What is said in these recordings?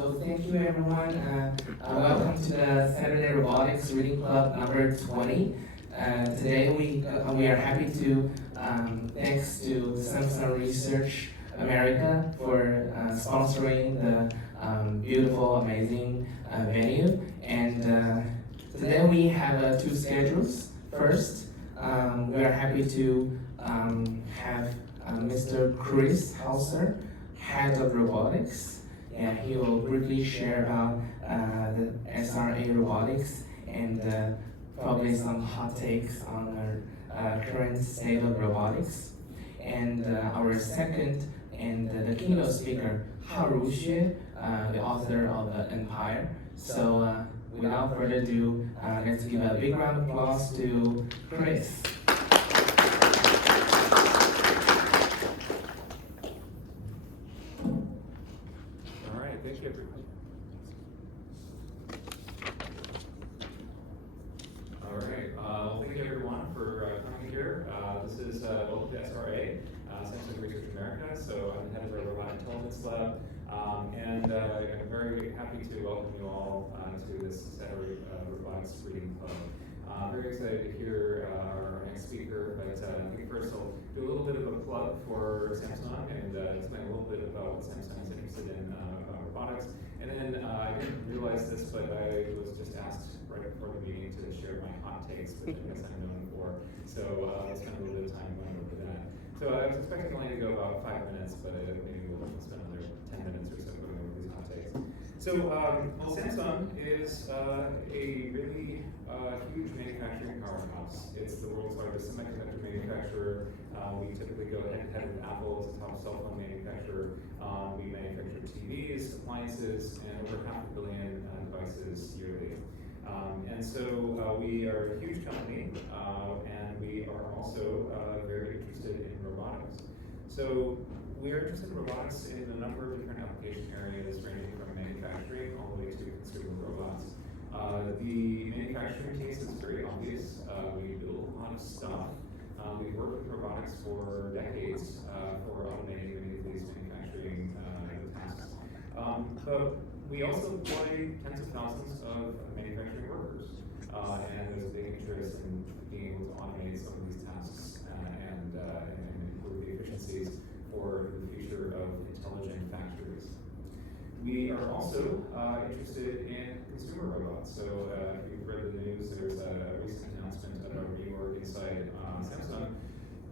So thank you everyone. Welcome to the Saturday Robotics Reading Club number 20. Today we are happy to thanks to Samsung Research America for sponsoring the beautiful, amazing venue. And today we have two schedules. First, we are happy to have Mr. Chris Hauser, head of robotics. Yeah, he will briefly share about the SRA robotics and probably some hot takes on our current state of robotics. And our second and the keynote speaker, Haru Xue, the author of ENPIRE. So without further ado, let's give a big round of applause to Chris. Thank you, everyone. All right. Well, thank you, everyone, for coming here. This is welcome to SRA, Samsung Research America. So I'm the head of our Robotic Intelligence Lab, and I'm very happy to welcome you all to this Saturday Robotics Reading Club. Very excited to hear our next speaker, but I think first I'll do a little bit of a plug for Samsung and explain a little bit about what Samsung is interested in robotics. And then I didn't realize this, but I was just asked right before the meeting to share my hot takes, which I guess I'm known for. So I'll spend a little bit of time going over that. So I was expecting only to go about 5 minutes, but maybe we'll spend another 10 minutes or so going over these hot takes. So, well, Samsung is a really huge manufacturing powerhouse. It's the world's largest semiconductor manufacturer. We typically go head-to-head with Apple as a top cell phone manufacturer. We manufacture TVs, appliances, and over 500 million devices yearly. And so we are a huge company, and we are also very interested in robotics. So we are interested in robotics in a number of different application areas, ranging from manufacturing all the way to consumer robots. The manufacturing case is very obvious. We build a lot of stuff. We've worked with robotics for decades for automating many of these manufacturing tasks. But we also employ tens of thousands of manufacturing workers, and there's a big interest in being able to automate some of these tasks and improve the efficiencies for the future of intelligent factories. We are also interested in consumer robots. So if you've read the news, there's a recent announcement at our reorg inside Samsung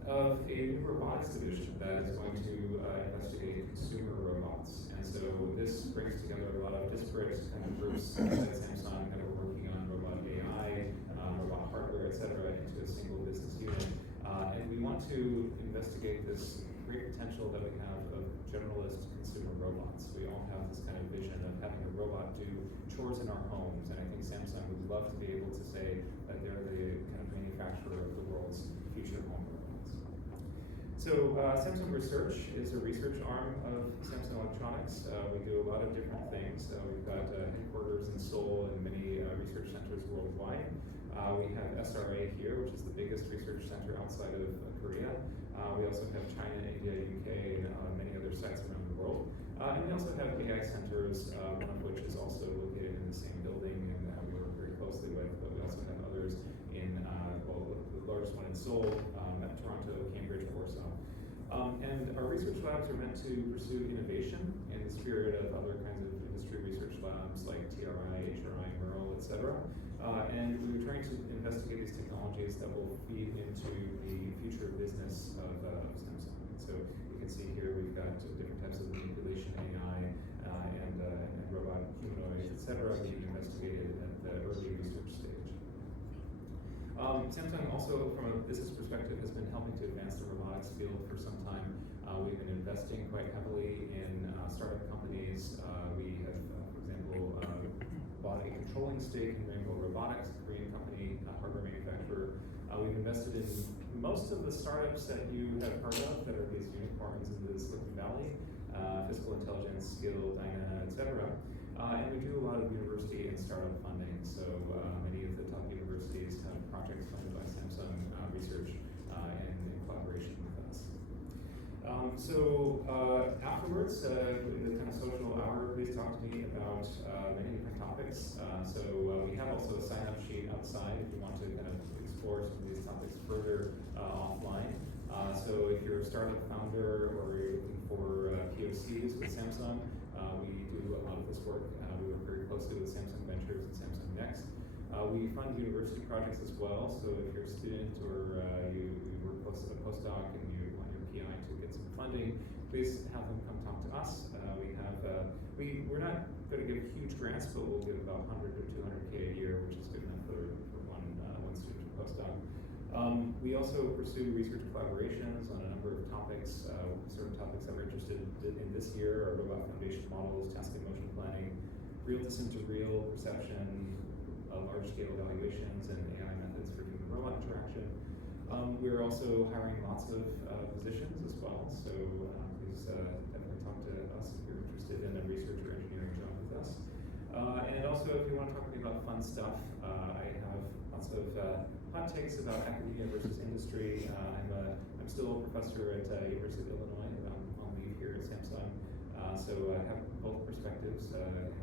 of a new robotics division that is going to investigate consumer robots. And so this brings together a lot of disparate kind of groups at Samsung that are working on robot AI, robot hardware, etc., into a single business unit. And we want to investigate this great potential that we have of generalist consumer robots. We all have this kind of vision of having a robot do chores in our homes, and I think Samsung would love to be able to say that they're the kind of manufacturer of the world's future home robots. So Samsung Research is a research arm of Samsung Electronics. We do a lot of different things. We've got headquarters in Seoul and many research centers worldwide. We have SRA here, which is the biggest research center outside of Korea. We also have China, India, UK, and many other sites around the world. And we also have AI centers, one of which is also located in the same building and we work very closely with, but we also have others in, well, the largest one in Seoul, at Toronto, Cambridge, Warsaw. And our research labs are meant to pursue innovation in the spirit of other kinds of industry research labs like TRI, HRI, Merle, etc. And we were trying to investigate these technologies that will feed into the future business of Samsung. So you can see here we've got different types of manipulation AI and robot humanoids, etc. being investigated at the early research stage. Samsung also, from a business perspective, has been helping to advance the robotics field for some time. We've been investing quite heavily in startup companies. We have, for example, bought a controlling stake in Rainbow Robotics, a Korean company, a hardware manufacturer. We've invested in most of the startups that you have heard of that are these unicorns in the Silicon Valley, Physical Intelligence, Skill, Dyna, etc. And we do a lot of university and startup funding. So many of the top universities have projects funded by Samsung Research and in collaboration with us. Afterwards, in the kind of social hour, please talk to me about many different topics. We have also a sign-up sheet outside if you want to kind of explore some of these topics further offline. If you're a startup founder or you're looking for POCs with Samsung, we do a lot of this work. We work very closely with Samsung Ventures and Samsung Next. We fund university projects as well, so if you're a student or you work close to a postdoc and you want your PI to get some funding, please have them come talk to us. We're not going to give huge grants, but we'll give about 100 or 200K a year, which is good enough for one student or postdoc. We also pursue research collaborations on a number of topics. Certain topics that we're interested in this year are robot foundation models, task and motion planning, real distance to real perception, large-scale evaluations, and AI methods for human-robot interaction. We're also hiring lots of positions as well, so please definitely talk to us if you're interested in a research or engineering job with us. And also, if you want to talk to me about fun stuff, I have lots of hot takes about academia versus industry. I'm still a professor at University of Illinois, and I'm on leave here at Samsung. So I have both perspectives and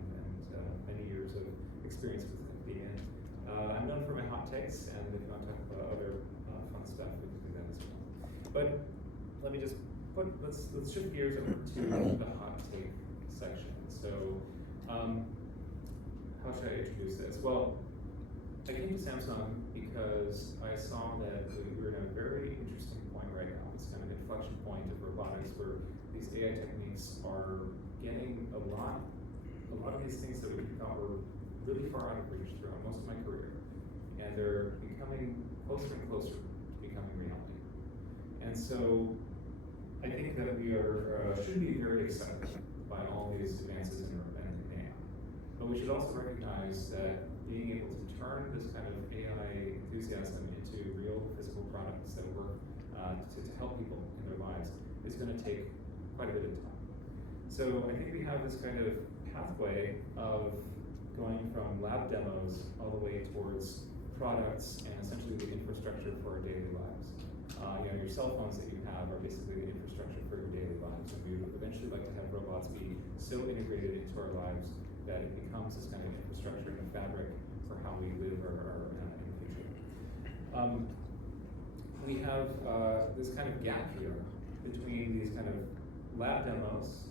many years of experience with academia. I'm known for my hot takes, and if you want to talk about other fun stuff, we can do that as well. But let me just let's shift gears over to the hot take section. So how should I introduce this? Well, I came to Samsung because I saw that we were in a very interesting point right now, this kind of inflection point of robotics where these AI techniques are getting a lot of these things that we thought were really far out of reach throughout most of my career, and they're becoming closer and closer to becoming reality. And so I think that we should be very excited by all these advances in AI, but we should also recognize that being able to turn this kind of AI enthusiasm into real physical products that work to help people in their lives is going to take quite a bit of time. So I think we have this kind of pathway of going from lab demos all the way towards products and essentially the infrastructure for our daily lives. Your cell phones that you have are basically the infrastructure for your daily lives, and we would eventually like to have robots be so integrated into our lives that it becomes this kind of infrastructure and a fabric for how we live in the future. We have this kind of gap here between these kind of lab demos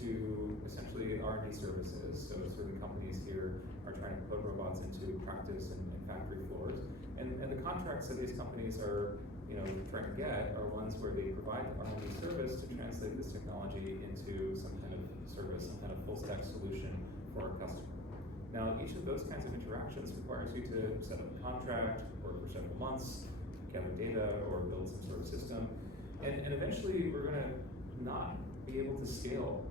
to essentially R&D services. So certain companies here are trying to put robots into practice and factory floors. And the contracts that these companies are trying to get are ones where they provide R&D service to translate this technology into some kind of service, some kind of full stack solution for our customer. Now, each of those kinds of interactions requires you to set up a contract, work for several months, gather data, or build some sort of system. And eventually, we're going to not be able to scale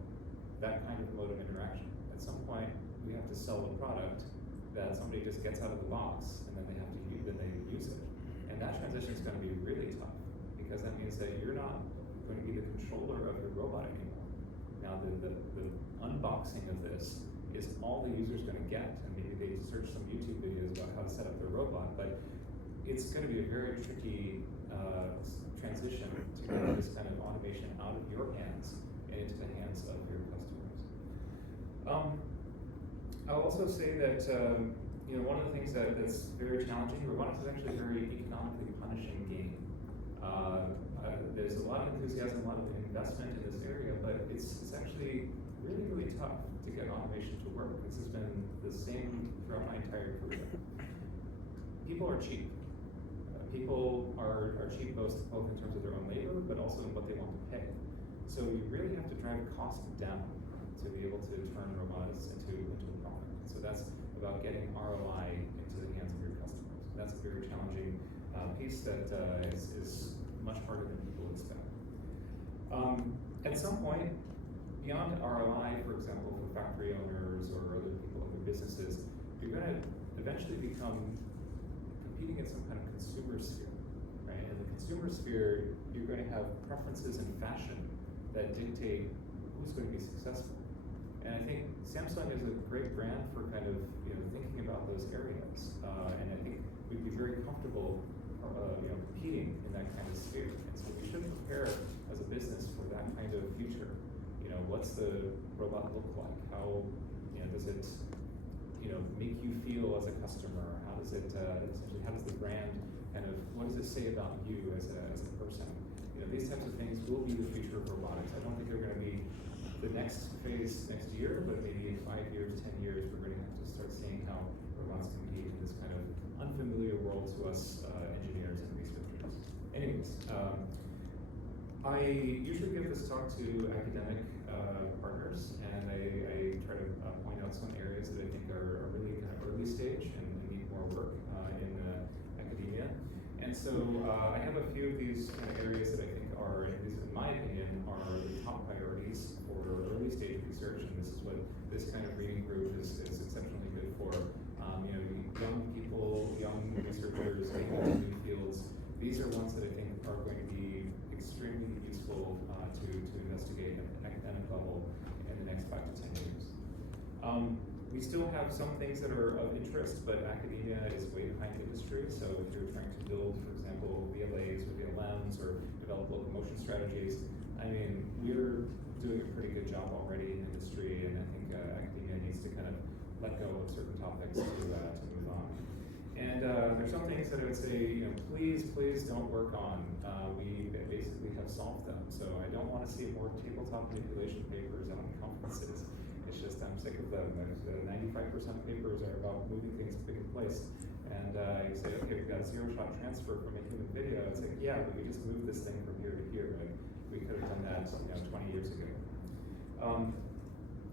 that kind of mode of interaction. At some point, we have to sell a product that somebody just gets out of the box, and then they have to use it. And that transition is going to be really tough, because that means that you're not going to be the controller of your robot anymore. Now, the unboxing of this is all the user's going to get, and maybe they search some YouTube videos about how to set up their robot, but it's going to be a very tricky transition to get this kind of automation out of your hands and into the hands of your customers. I'll also say that one of the things that's very challenging, robotics is actually a very economically punishing game. There's a lot of enthusiasm, a lot of investment in this area, but it's actually really, really tough to get automation to work. This has been the same throughout my entire career. People are cheap. People are cheap both in terms of their own labor, but also in what they want to pay. So you really have to drive costs down to be able to turn robotics into a profit. So that's about getting ROI into the hands of your customers. That's a very challenging piece that is much harder than people expect. At some point, beyond ROI, for example, for factory owners or other people in their businesses, you're going to eventually become competing in some kind of consumer sphere, right? In the consumer sphere, you're going to have preferences in fashion that dictate who's going to be successful. And I think Samsung is a great brand for kind of thinking about those areas, and I think we'd be very comfortable competing in that kind of sphere. And so we should prepare as a business for that kind what's the robot look like? How, does it, make you feel as a customer? How does it, essentially, how does the brand kind of, what does it say about you as a person? These types of things will be the future of robotics. I don't think they're going to be the next phase next year, but maybe in 5 years, 10 years, we're going to have to start seeing how robots compete in this kind of unfamiliar world to us engineers and researchers. Anyways, I usually give this talk to academic partners, and I try to point out some areas that I think are really kind of early stage and need more work in academia. And so I have a few of these kind of areas that I think are, at least in my opinion, are the top priorities for early stage research, and this is what this kind of reading group is exceptionally good for. Young people, young researchers getting into new fields. These are ones that I think are going to be extremely useful to investigate at an academic level in the next 5 to 10 years. We still have some things that are of interest, but academia is way behind industry. So if you're trying to build, for example, VLAs or VLMs or develop locomotion strategies, we're doing a pretty good job already in industry, and I think academia needs to kind of let go of certain topics to move on. And there's some things that I would say, please don't work on. We basically have solved them. So I don't want to see more tabletop manipulation papers on conferences. It's just I'm sick of them. 95% of papers are about moving things to pick a place. And you say, okay, we've got a zero-shot transfer from a human video. It's like, yeah, we could just move this thing from here to here. Right? We could have done that 20 years ago.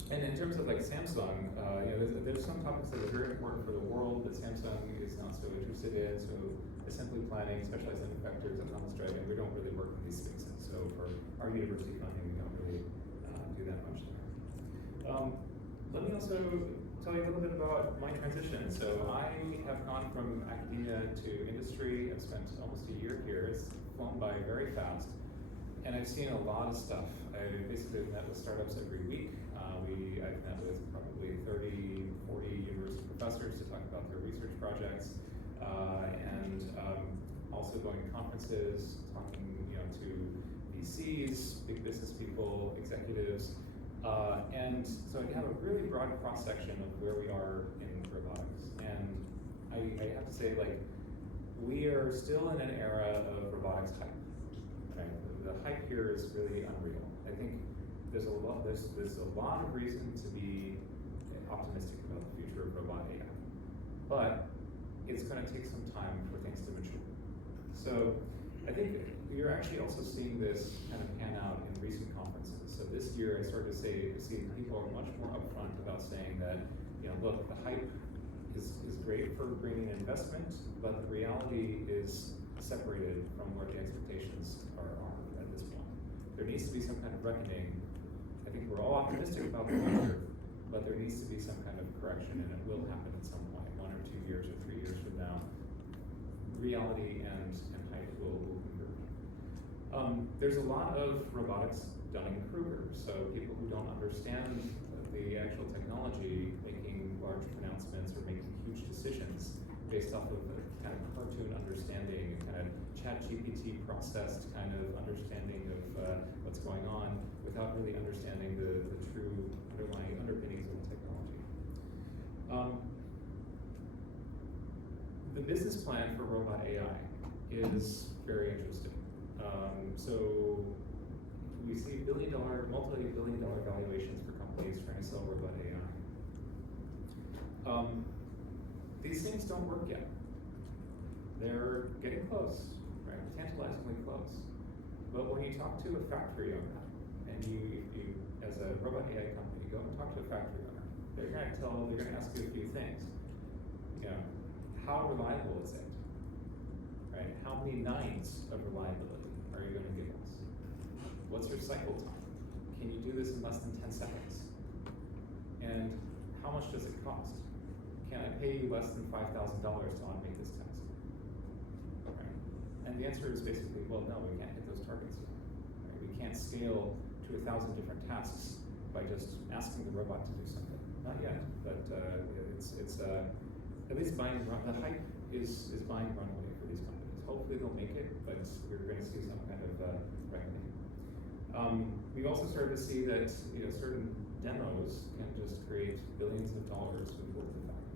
And in terms of like Samsung, there's some topics that are very important for the world that Samsung is not so interested in. So assembly planning, specialized end effectors, autonomous driving, we don't really work in these spaces. So for our university funding, we don't really do that much there. Let me also tell you a little bit about my transition. So I have gone from academia to industry. I've spent almost a year here. It's flown by very fast. And I've seen a lot of stuff. I basically met with startups every week. I've met with probably 30, 40 university professors to talk about their research projects, and also going to conferences, talking to VCs, big business people, executives, and so I have a really broad cross section of where we are in robotics. And I have to say, we are still in an era of robotics hype. Right? The hype here is really unreal. I think there's a lot of reason to be optimistic about the future of robot AI, but it's going to take some time for things to mature. So I think you're actually also seeing this kind of pan out in recent conferences. So this year I started to see people are much more upfront about saying that, look, the hype is great for bringing investment, but the reality is separated from where the expectations are at this point. There needs to be some kind of reckoning. I think we're all optimistic about the future, but there needs to be some kind of correction, and it will happen at some point, 1 or 2 years or 3 years from now. Reality and hype will converge. There's a lot of robotics Dunning-Kruger, so people who don't understand the actual technology making large pronouncements or making huge decisions based off of a kind of cartoon understanding, kind of ChatGPT processed kind of understanding of what's going on without really understanding the true underlying underpinnings of the technology. The business plan for robot AI is very interesting. So we see multi-billion-dollar valuations for companies trying to sell robot AI. These things don't work yet. They're getting close, right? Tantalizingly close. But when you talk to a factory owner, and you as a robot AI company, go and talk to a factory owner, they're going to ask you a few things. How reliable is it? Right? How many nines of reliability are you going to give us? What's your cycle time? Can you do this in less than 10 seconds? And how much does it cost? Can I pay you less than $5,000 to automate this task? Right? And the answer is basically, well, no, we can't hit those targets yet. Right? We can't scale to 1,000 different tasks by just asking the robot to do something. Not yet, but it's at least buying the hype is buying runway for these companies. Hopefully they'll make it, but we're going to see some kind of reckoning. we've also started to see that certain demos can just create billions of dollars with worth of value.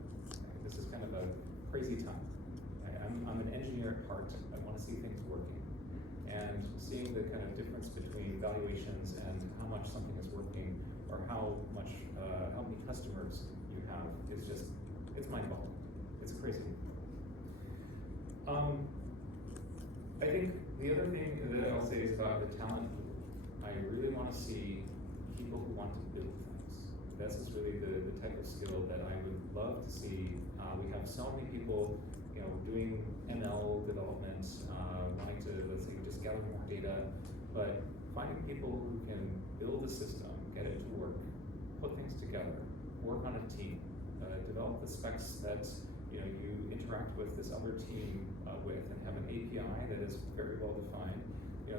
This is kind of a crazy time. I'm an engineer at heart. I want to see things working. And seeing the kind of difference between valuations and how much something is working, or how many customers you have, is just, it's mind-boggling. It's crazy. I think the other thing that I'll say is about the talent pool. I really want to see people who want to build things. This is really the type of skill that I would love to see. We have so many people, doing ML development, wanting to, let's say, just gather more data, but finding people who can build a system, get it to work, put things together, work on a team, develop the specs that you interact with this other team with, and have an API that is very well defined.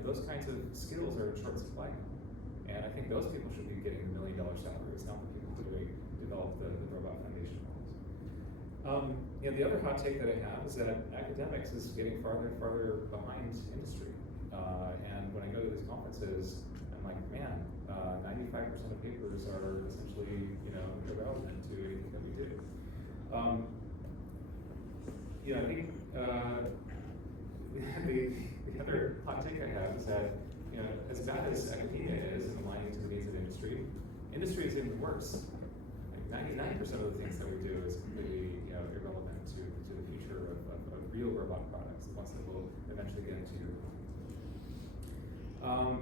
Those kinds of skills are in short supply now. And I think those people should be getting $1 million salaries, not the people who develop the robot foundation models. The other hot take that I have is that academics is getting farther and farther behind industry. And when I go to these conferences, I'm like, man, 95% of papers are essentially, irrelevant to anything that we do. I think the other hot take I have is that, as bad as academia is in aligning to the needs of industry is even worse. Like 99% of the things that we do is completely, irrelevant to the future of real robot products, the ones that we'll eventually get into.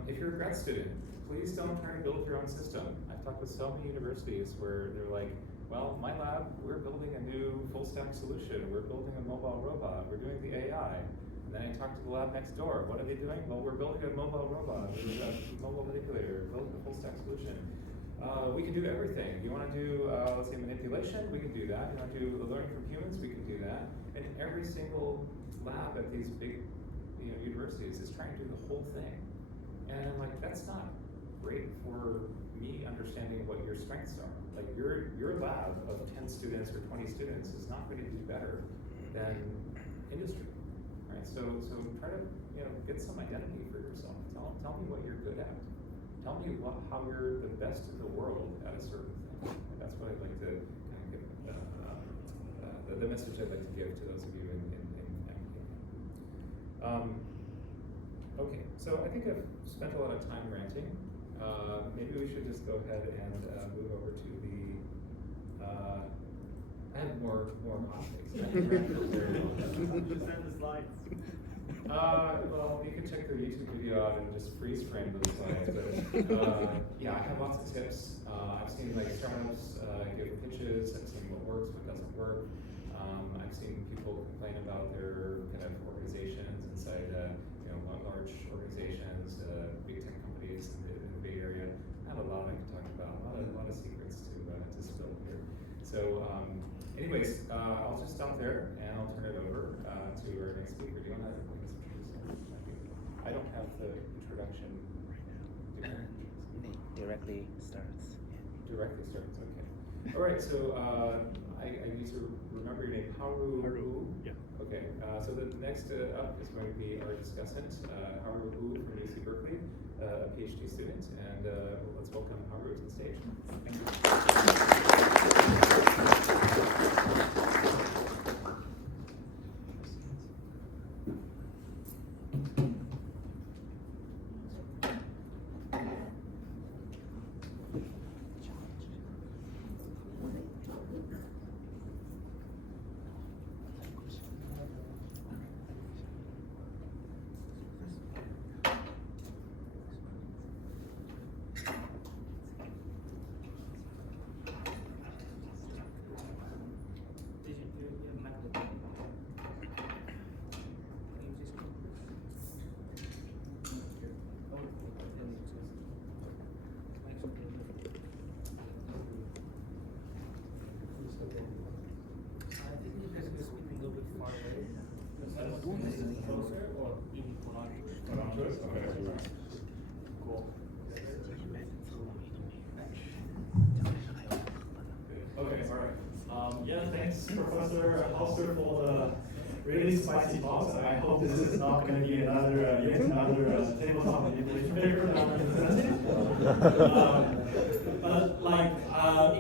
If you're a grad student, please don't try to build your own system. I've talked with so many universities where they're like, well, my lab, we're building a new full stack solution. We're building a mobile robot. We're doing the AI. And then I talked to the lab next door. What are they doing? Well, we're building a mobile robot. We're a mobile manipulator, building a full stack solution. We can do everything. You want to do, let's say, manipulation? We can do that. You want to do learning from humans? We can do that. And every single lab at these big universities is trying to do the whole thing. And I'm like, that's not great for me understanding what your strengths are. Like your lab of 10 students or 20 students is not going to do better than industry, right? So try to get some identity for yourself. Tell me what you're good at. Tell me how you're the best in the world at a certain thing. And that's what I'd like to kind of give, the message I'd like to give to those of you in academia. Okay, so I think I've spent a lot of time ranting. Maybe we should just go ahead and move over to the. I have more hot takes. Just send the slides. Well, you can check the YouTube video out and just freeze frame those slides. But yeah, I have lots of tips. I've seen startups give pitches. I've seen what works, what doesn't work. I've seen people complain about their kind of organizations inside, large organizations, big tech companies in the Bay Area. I have a lot I can talk about. A lot of secrets to spill here. So, anyways, I'll just stop there and I'll turn it over to our next speaker. Do you want to introduce him? I don't have the introduction. Directly starts. Directly starts. Okay. All right. So I need to remember your name. Haru. Yeah. Okay. So the next up is going to be our discussant, Haru Wu from UC Berkeley, a PhD student, and let's welcome Haru to the stage. Thank Okay, all right. Yeah, thanks, Professor Hauser, for the really spicy talks. I hope this is not going to be yet another tabletop manipulation paper that I'm presenting. But like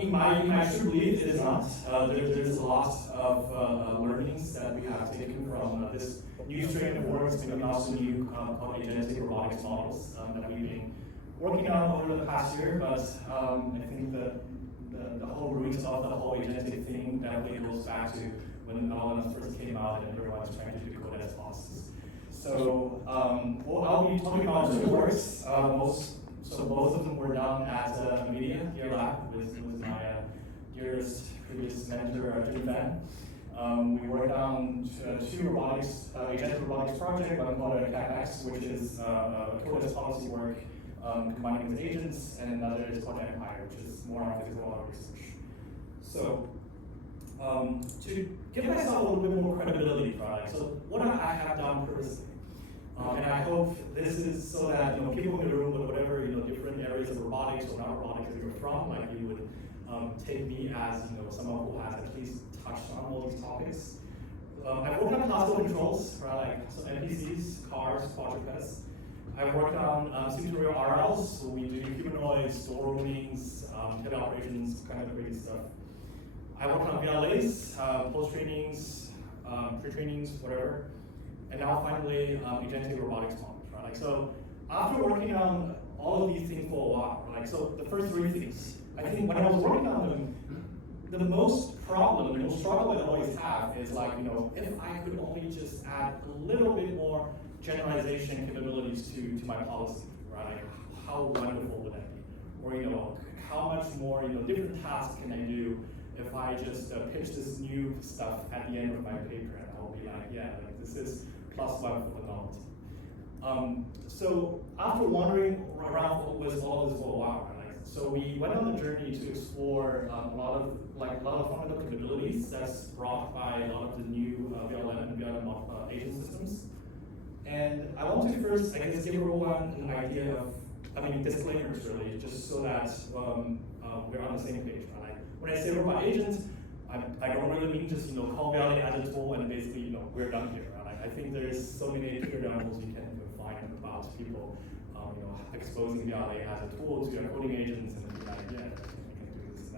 in my true belief, it is not. There's a lot of learnings that we have taken from this new strain of works, maybe also new called agentic robotics models that we've been working on over the past year. But I think the whole roots of the whole agentic thing definitely goes back to when LLMs first came out and everyone was trying to decode as bosses. So well, I'll be talking about two works. So both of them were done at NVIDIA here lab with my dearest previous mentor, Jim Fan. We worked on two robotics, agentic robotics project, one called CapEx, which is codeless policy work combining with agents, and another is called ENPIRE, which is more on physical model research. So to give myself a little bit more credibility, right? So what I have done purposely. And I hope this is so that people in the room with whatever different areas of robotics or not robotics that you're from, like you would take me as someone who has at least touched on all these topics. I've worked on classical controls, right? Like so NPCs, cars, quadrupeds. I've worked on simulator RLs, so we do humanoids, store roomings, teleoperations, kind of crazy stuff. I worked on VLAs, post trainings, pre-trainings, whatever. And now finally, agentic robotics models, right? Like, so after working on all of these things for a while, right? So the first three things, I think when I was working on them, the most problem, the most struggle I always have is like, if I could only just add a little bit more generalization capabilities to my policy, right? Like, how wonderful would that be? Or, how much more, different tasks can I do if I just pitch this new stuff at the end of my paper, and I'll be like, yeah, like this is +1 for the novelty. So after wandering around with all this for a while, right? So we went on the journey to explore a lot of fundamental capabilities that's brought by a lot of the new VLM and VLM agent systems. And I want to first, I guess, give everyone an idea of, disclaimers really, just so that we're on the same page. Right? When I say robot agents, I don't really mean just call Valley as a tool and basically we're done here. Right? I think there's so many clear examples you can find about people exposing Valley as a tool to their coding agents and be like, yeah, we can do this and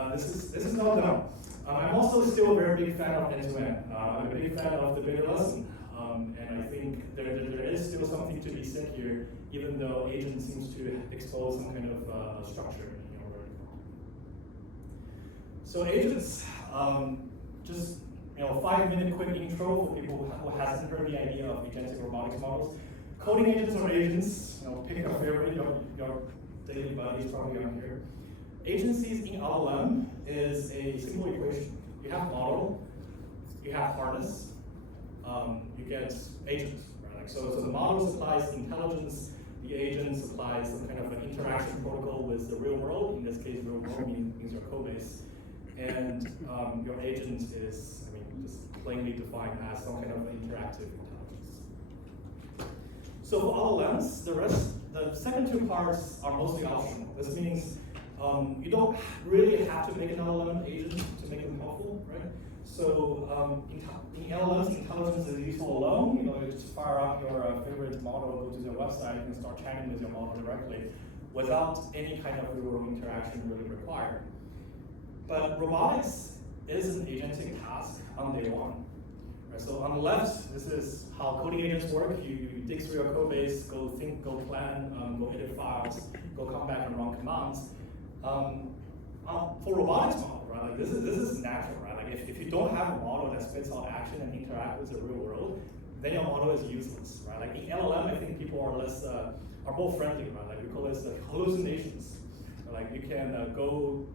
that. This is not done. I'm also still a very big fan of end-to-end. I'm a big fan of the bigger lesson. And I think there is still something to be said here, even though agent seems to expose some kind of structure. So agents, just 5-minute quick intro for people who hasn't heard the idea of agentic robotics models. Coding agents or agents, pick a favorite, your daily buddies probably on here. Agencies in LLM is a simple equation. You have model, you have harness, you get agents. Right? So the model supplies intelligence, the agent supplies some kind of an interaction protocol with the real world. In this case, real world means your code base. And your agent is, just plainly defined as some kind of interactive intelligence. So for LLMs, the second two parts are mostly optional. This means you don't really have to make an LLM agent to make them helpful, right? So in LLMs, intelligence is useful alone. You just fire up your favorite model, go to their website, you can start chatting with your model directly without any kind of real-world interaction really required. But robotics is an agentic task on day one. Right? So on the left, this is how coding agents work. You dig through your code base, go think, go plan, go edit files, go come back and run commands. For robotics model, right? Like this is natural, right? Like if you don't have a model that spits out action and interact with the real world, then your model is useless, right? Like in LLM, I think people are more friendly, right? Like we call this the hallucinations. Like you can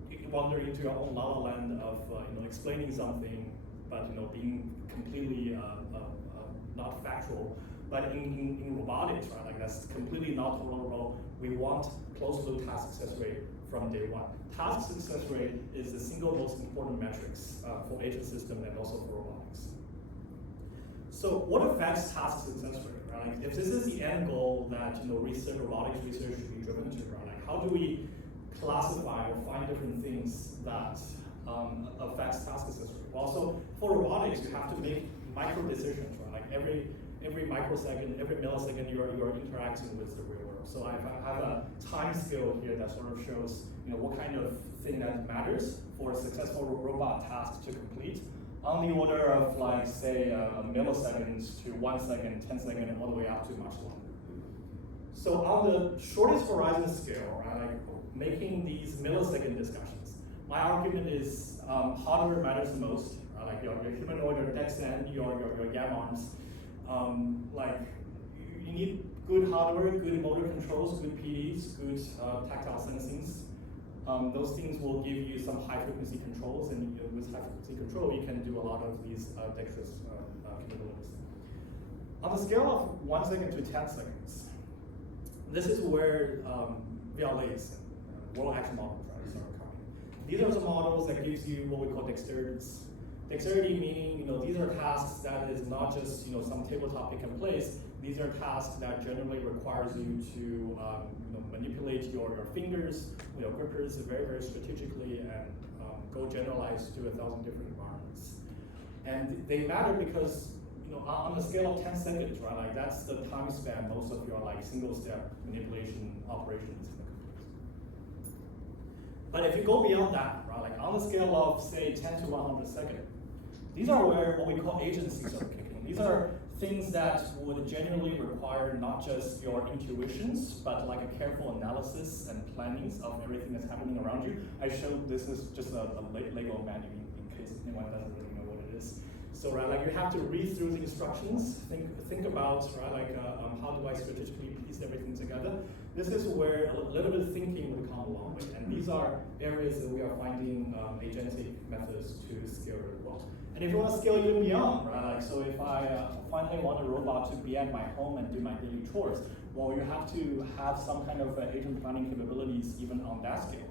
you can wander into your own la la land of explaining something, but being completely not factual. But in robotics, right? Like that's completely not tolerable. We want closed loop task success rate from day one. Task success rate is the single most important metrics for agent system and also for robotics. So what affects task success rate? Right? Like if this is the end goal that robotics research should be driven to, right? Like how do we classify or find different things that affects task success rate? Well, so for robotics, you have to make micro decisions, right? Like every microsecond, every millisecond, you're interacting with the real world. So I have a time scale here that sort of shows what kind of thing that matters for a successful robot task to complete, on the order of like say milliseconds to 1 second, 10 seconds, and all the way up to much longer. So on the shortest horizon scale, right, like making these millisecond discussions, my argument is hardware matters the most. Like your humanoid, your DexN, your YAM arms. Like you need good hardware, good motor controls, good PDs, good tactile sensings. Those things will give you some high frequency controls, and with high frequency control, you can do a lot of these dexterous capabilities. On the scale of 1 second to 10 seconds, this is where VLAs, World Action Models, start coming. These are the models that gives you what we call dexterities. Dexterity meaning, these are tasks that is not just, some tabletop pick and place. These are tasks that generally requires you to, manipulate your fingers, your grippers very, very strategically, and go generalized to 1,000 different environments. And they matter because, on the scale of 10 seconds, right? Like that's the time span most of your like single-step manipulation operations. But if you go beyond that, right? Like on the scale of say 10 to 100 seconds. These are where what we call agencies are kicking. These are things that would genuinely require not just your intuitions, but like a careful analysis and plannings of everything that's happening around you. I showed this is just a Lego man in case anyone doesn't really know what it is. So right, like you have to read through the instructions, think about right, like how do I strategically piece everything together. This is where a little bit of thinking would come along with, and these are areas that we are finding agentic methods to scale really well. And if you want to scale even beyond, right? Like, so if I finally want a robot to be at my home and do my daily chores, well, you have to have some kind of agent planning capabilities even on that scale,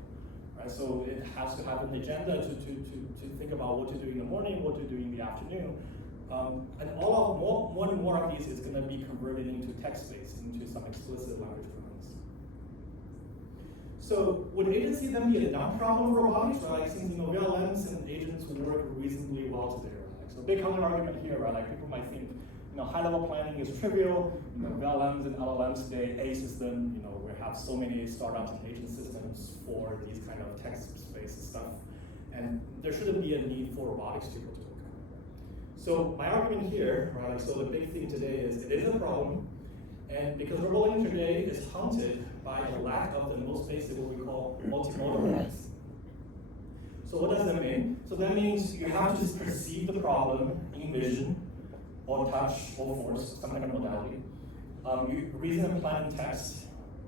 right? So it has to have an agenda to think about what to do in the morning, what to do in the afternoon. And more and more of these is going to be converted into text-based, into some explicit language programs. So would agency then be a non-problem for robotics, right? Like since VLMs and agents work reasonably well today, right? Like, so big counter argument here, right? Like people might think, high-level planning is trivial. VLMs and LLMs today, A system. We have so many startups and agent systems for these kind of text-based stuff, and there shouldn't be a need for robotics to go to. So my argument here, right? So the big thing today is it is a problem. And because robotics today is haunted by the lack of the most basic, what we call multimodal links. So what does that mean? So that means you have to perceive the problem in vision, or touch, or force, some kind of modality. You reason and plan in text,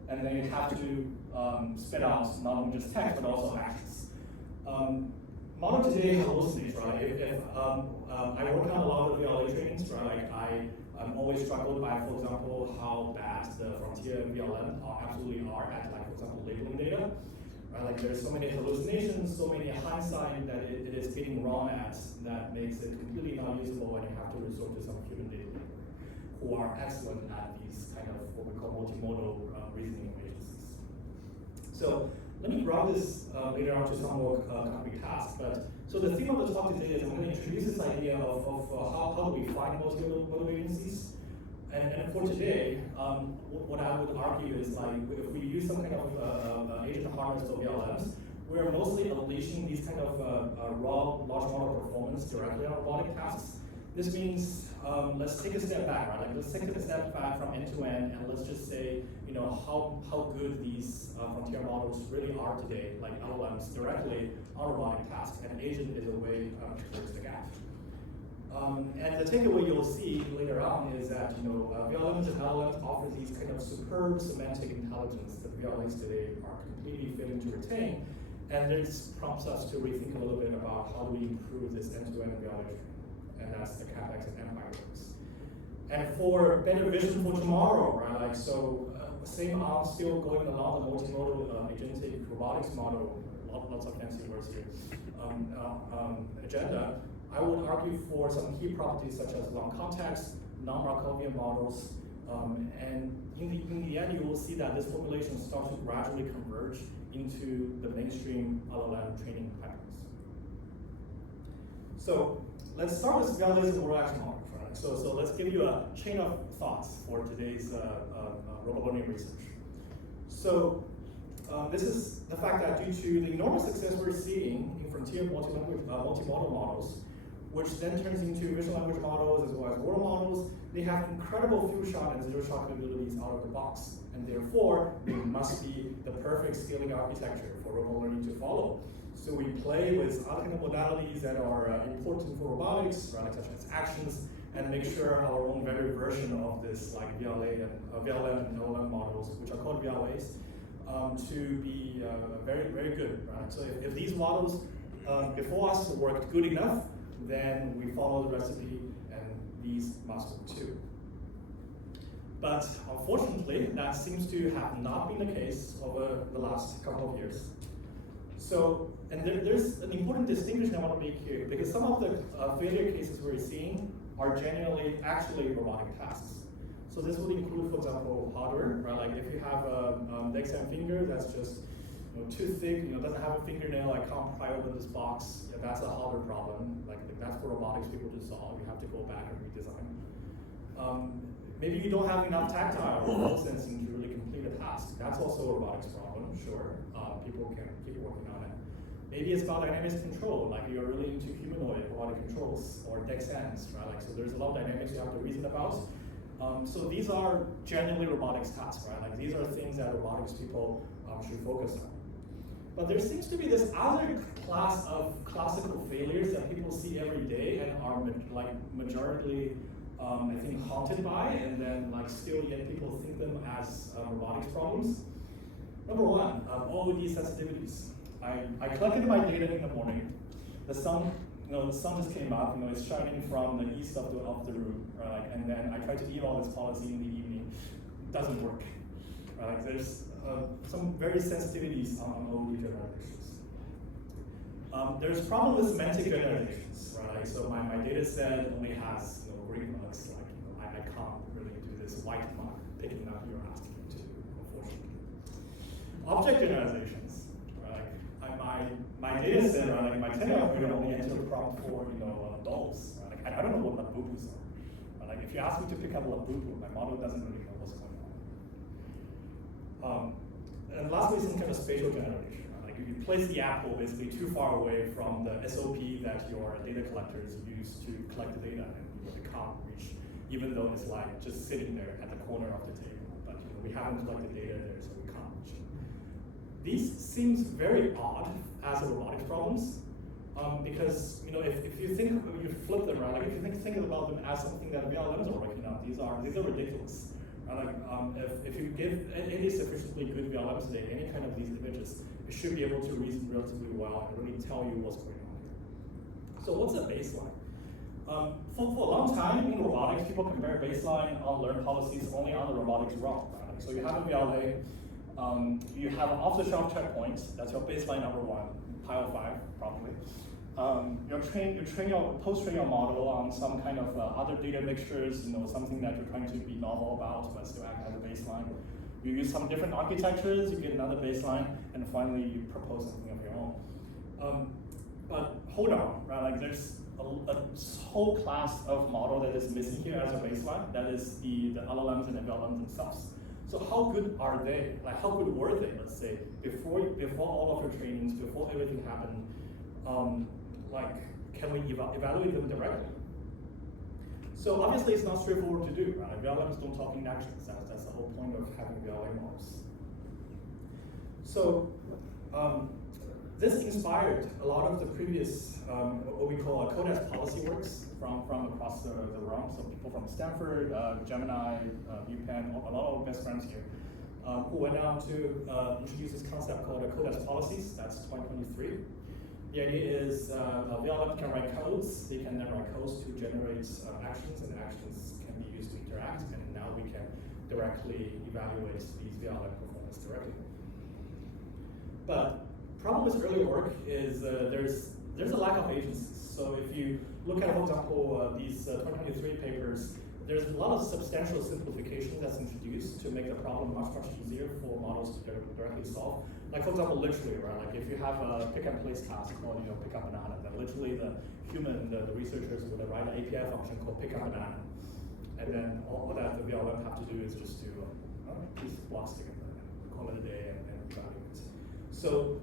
and then you have to spit out not only just text, but also actions. Model today hallucinates, right? If I work on a lot of VLA trainings, right? Like I'm always struggled by, for example, how bad the frontier VLM absolutely are at, like, for example, labeling data. Right? Like there's so many hallucinations, so many hindsight that it is getting wrong at that makes it completely not usable when you have to resort to some human data who are excellent at these kind of what we call multimodal reasoning agencies. So let me route this later on to some more concrete tasks. But so the theme of the talk today is I'm going to introduce this idea of how do we find multimodal agencies. And for today, what I would argue is like if we use some kind of agent harness or VLMs, we're mostly unleashing these kind of raw large model performance directly on robotic tasks. This means let's take a step back, right? Like let's take a step back from end to end, and let's just say, how good these frontier models really are today, like LLMs directly on robotic tasks, and agent is a way to bridge the gap. And the takeaway you'll see later on is that VLMs and LLMs offer these kind of superb semantic intelligence that VLAs today are completely failing to retain, and this prompts us to rethink a little bit about how do we improve this end-to-end VLA training. And that's the CapEx and ENPIRE works. And for better vision for tomorrow, right? Like so, same still going along the multimodal agentic robotics model, lots of fancy words here, agenda. I would argue for some key properties such as long context, non-Markovian models, and in the end, you will see that this formulation starts to gradually converge into the mainstream LLM training patterns. So let's start with VLAs and world action models, right? So let's give you a chain of thoughts for today's robot learning research. So this is the fact that due to the enormous success we're seeing in frontier multimodal models, which then turns into visual language models as well as world models, they have incredible few-shot and zero-shot capabilities out of the box, and therefore they must be the perfect scaling architecture for robot learning to follow. So we play with other kind of modalities that are important for robotics, right, such as actions, and make sure our own very version of this, like VLM and LLM models, which are called VLAs, to be very, very good, right? So if these models before us worked good enough, then we follow the recipe, and these must work too. But unfortunately, that seems to have not been the case over the last couple of years. So, and there's an important distinction I want to make here, because some of the failure cases we're seeing are genuinely actually robotic tasks. So this would include, for example, hardware, right? Like if you have a DexM finger that's just too thick, doesn't have a fingernail, I can't pry open this box. Yeah, that's a hardware problem. Like that's for robotics people to solve. You have to go back and redesign. Maybe you don't have enough tactile or remote sensing to really complete a task. That's also a robotics problem, sure. People can keep working on it. Maybe it's about dynamics control, like you're really into humanoid robotic controls or DexMs, right? Like so, there's a lot of dynamics you have to reason about. So these are generally robotics tasks, right? Like these are things that robotics people should focus on. But there seems to be this other class of classical failures that people see every day and are majorly, I think, haunted by, and then still yet people think them as robotics problems. Number one, OOD sensitivities. I collected my data in the morning. The sun, the sun just came up. It's shining from the east of the room, right? And then I tried to eat all this policy in the evening. It doesn't work. Right? There's some very sensitivities on OOD generalizations. There's problem with semantic generalizations, right? So my data set only has green marks. I can't really do this white mark picking up you're asking me to, unfortunately. Object generalizations, right? My data set, right? My 10-hour period only enter prompt for dolls. Right? I don't know what labubus are. Right? If you ask me to pick up a labubu, my model doesn't really know what's going on. And lastly, some kind of spatial generation. Right? Like you place the apple basically too far away from the SOP that your data collectors use to collect the data, and they can't reach, even though it's just sitting there at the corner of the table. But we haven't collected data there, so we can't reach it. These seems very odd as a robotics problems, because if you think you flip them around, if you think about them as something that VLMs are working on, these are ridiculous. If you give any sufficiently good VLMs today, any kind of these images, it should be able to reason relatively well and really tell you what's going on here. So what's a baseline? For a long time in robotics, people compare baseline on learn policies only on the robotics realm. Right? So you have a VLA, you have an off-the-shelf checkpoint, that's your baseline number one, pile 5 probably. You post-train your model on some kind of other data mixtures, something that you're trying to be novel about, but still act as a baseline. You use some different architectures, you get another baseline, and finally you propose something of your own. But hold on, right? There's a whole class of model that is missing here as a baseline. That is the LLMs and the VLMs themselves. So how good are they? How good were they? Let's say before all of your trainings, before everything happened. Can we evaluate them directly? So obviously it's not straightforward to do, right? VLMs don't talk in actions. That's the whole point of having VLM models. So this inspired a lot of the previous, what we call CODES policy works from across the realm. So people from Stanford, Gemini, UPenn, a lot of best friends here, who went on to introduce this concept called CODES policies. That's 2023. The idea is VLM can write codes. They can then write codes to generate actions, and actions can be used to interact. And now we can directly evaluate these VLM performance directly. But problem with early work is there's a lack of agency. So if you look at, for example, these 2023 papers, there's a lot of substantial simplification that's introduced to make the problem much easier for models to directly solve. Like for example, literally, right? Like if you have a pick and place task called, pick up banana, then literally the researchers would write an API function called pick up banana, and then all that the VLM have to do is just to piece blocks together, call it a day, and evaluate it. So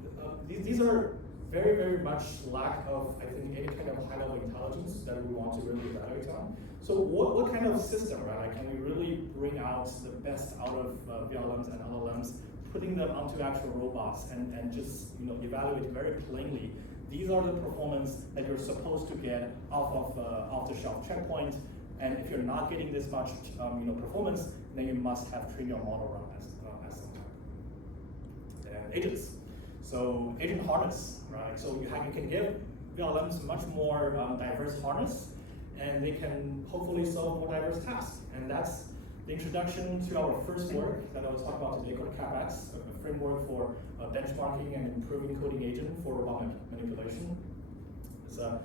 these are very much lack of, I think, any kind of high-level intelligence that we want to really evaluate on. So what kind of system, right? Like, can we really bring out the best out of VLMs and LLMs, putting them onto actual robots and just evaluate very plainly, these are the performance that you're supposed to get off-the-shelf checkpoint, and if you're not getting this much performance, then you must have trained your model run as some time. And agents. So agent harness, right? So you can give VLMs much more diverse harness, and they can hopefully solve more diverse tasks. And that's the introduction to our first work that I was talking about today called CapX, a framework for benchmarking and improving coding agent for robot manipulation. It's a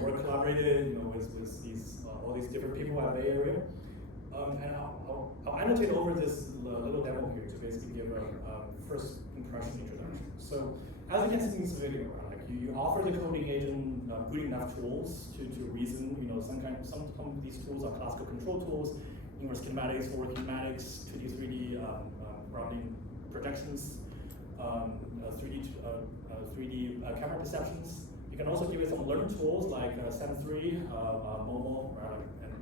work collaborated with these all these different people at Bay Area. And I'll annotate over this little demo here to basically give a first impression introduction. So as you can see in this video, right, like you offer the coding agent good enough tools to reason. Some of these tools are classical control tools, inverse kinematics, forward kinematics, 2D, 3D routing projections, 3D camera perceptions. You can also give it some learning tools like Sem3, Momo, right? And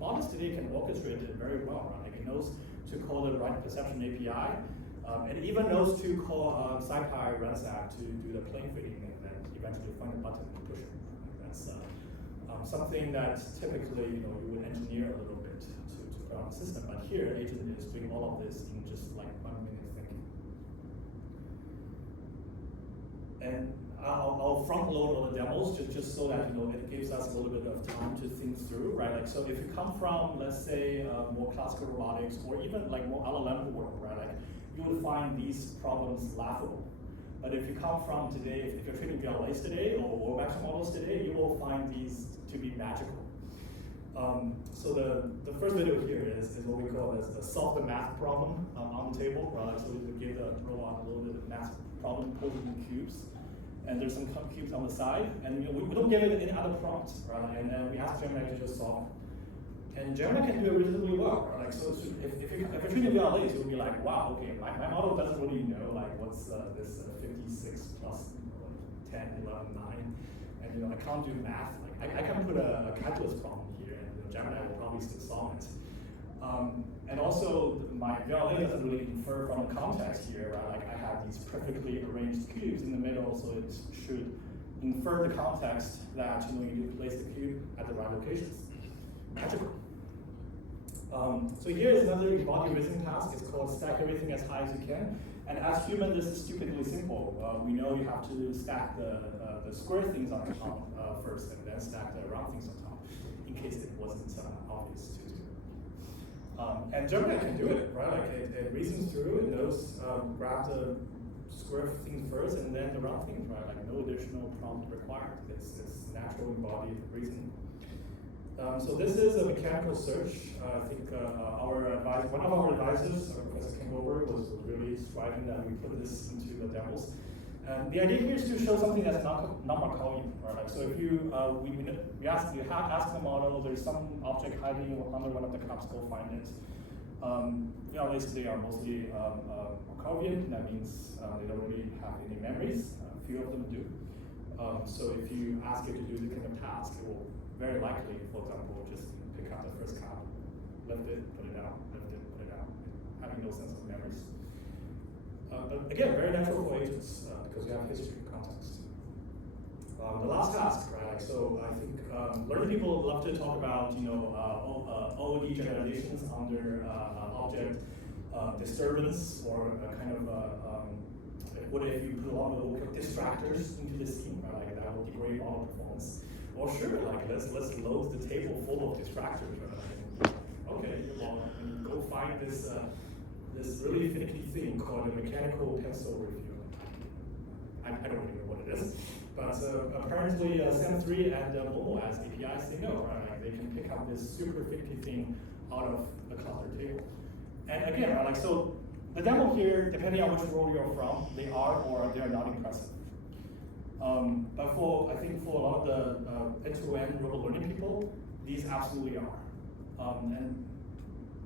models today can orchestrate it very well, right? Like it knows to call the right perception API. It even knows to call SciPy ransack to do the plane fitting and then eventually find a button and push it. That's something that typically you would engineer a little bit to put on the system. But here, agent is doing all of this in just like 1 minute thinking. And I'll front load all the demos just so that it gives us a little bit of time to think through, right? Like so, if you come from let's say more classical robotics or even like more LLM work, right? Like you would find these problems laughable. But if you come from today, if you're training VLAs today or vector models today, you will find these to be magical. So the first video here is what we call the solve the math problem on the table, right? So we give the robot a little bit of math problem posed in cubes. And there's some cubes on the side, and we don't give it any other prompts, right? And we ask Gemini to just solve. And Gemini can do it reasonably well, right? Like so, if you're treating VLAs, you'll be like, wow, okay, my model doesn't really know like what's this 56 plus 10, 11, 9, and I can't do math. Like I can put a calculus problem here, and Gemini will probably still solve it. And also, my VLA doesn't really infer from context here, right? Like I have these perfectly arranged cubes in the middle, so it should infer the context that you need to place the cube at the right locations. Magical. So here is another embodied reasoning task. It's called stack everything as high as you can. And as human, this is stupidly simple. We know you have to stack the square things on top first, and then stack the round things on top, in case it wasn't obvious to do. And Gemini can do it, right? Like it reasons through, it knows grab the square things first and then the round things, right? Like no additional prompt required. It's natural embodied reasoning. So this is a mechanical search. I think one of our advisors, Professor Kingover, was really striving that we put this into the demos. And the idea here is to show something that's not Markovian, right? Like, so if you we ask the model, there's some object hiding under one of the cups, go find it. VLAs today are mostly Markovian. That means they don't really have any memories. A few of them do. So if you ask it to do the kind of task, it will very likely, for example, just pick up the first cup, lift it, put it out, lift it, put it out, having no sense of memories. But again, very natural for agents because we have history and context. The last task, right? So I think learning people love to talk about OOD generalizations under object disturbance or kind of what if you put a lot of distractors into the scene, right? Like that will degrade model performance. Well, sure, like let's load the table full of distractors. Right? Okay, well, go find this really finicky thing called a mechanical tensor review. I don't even know what it is, But apparently SAM3 and mobile as APIs, they know, right? Like, they can pick up this super fictive thing out of the cluster table. And again, right, like, so the demo here, depending on which role you're from, they are or they are not impressive. But I think for a lot of the end-to-end robot learning people, these absolutely are. And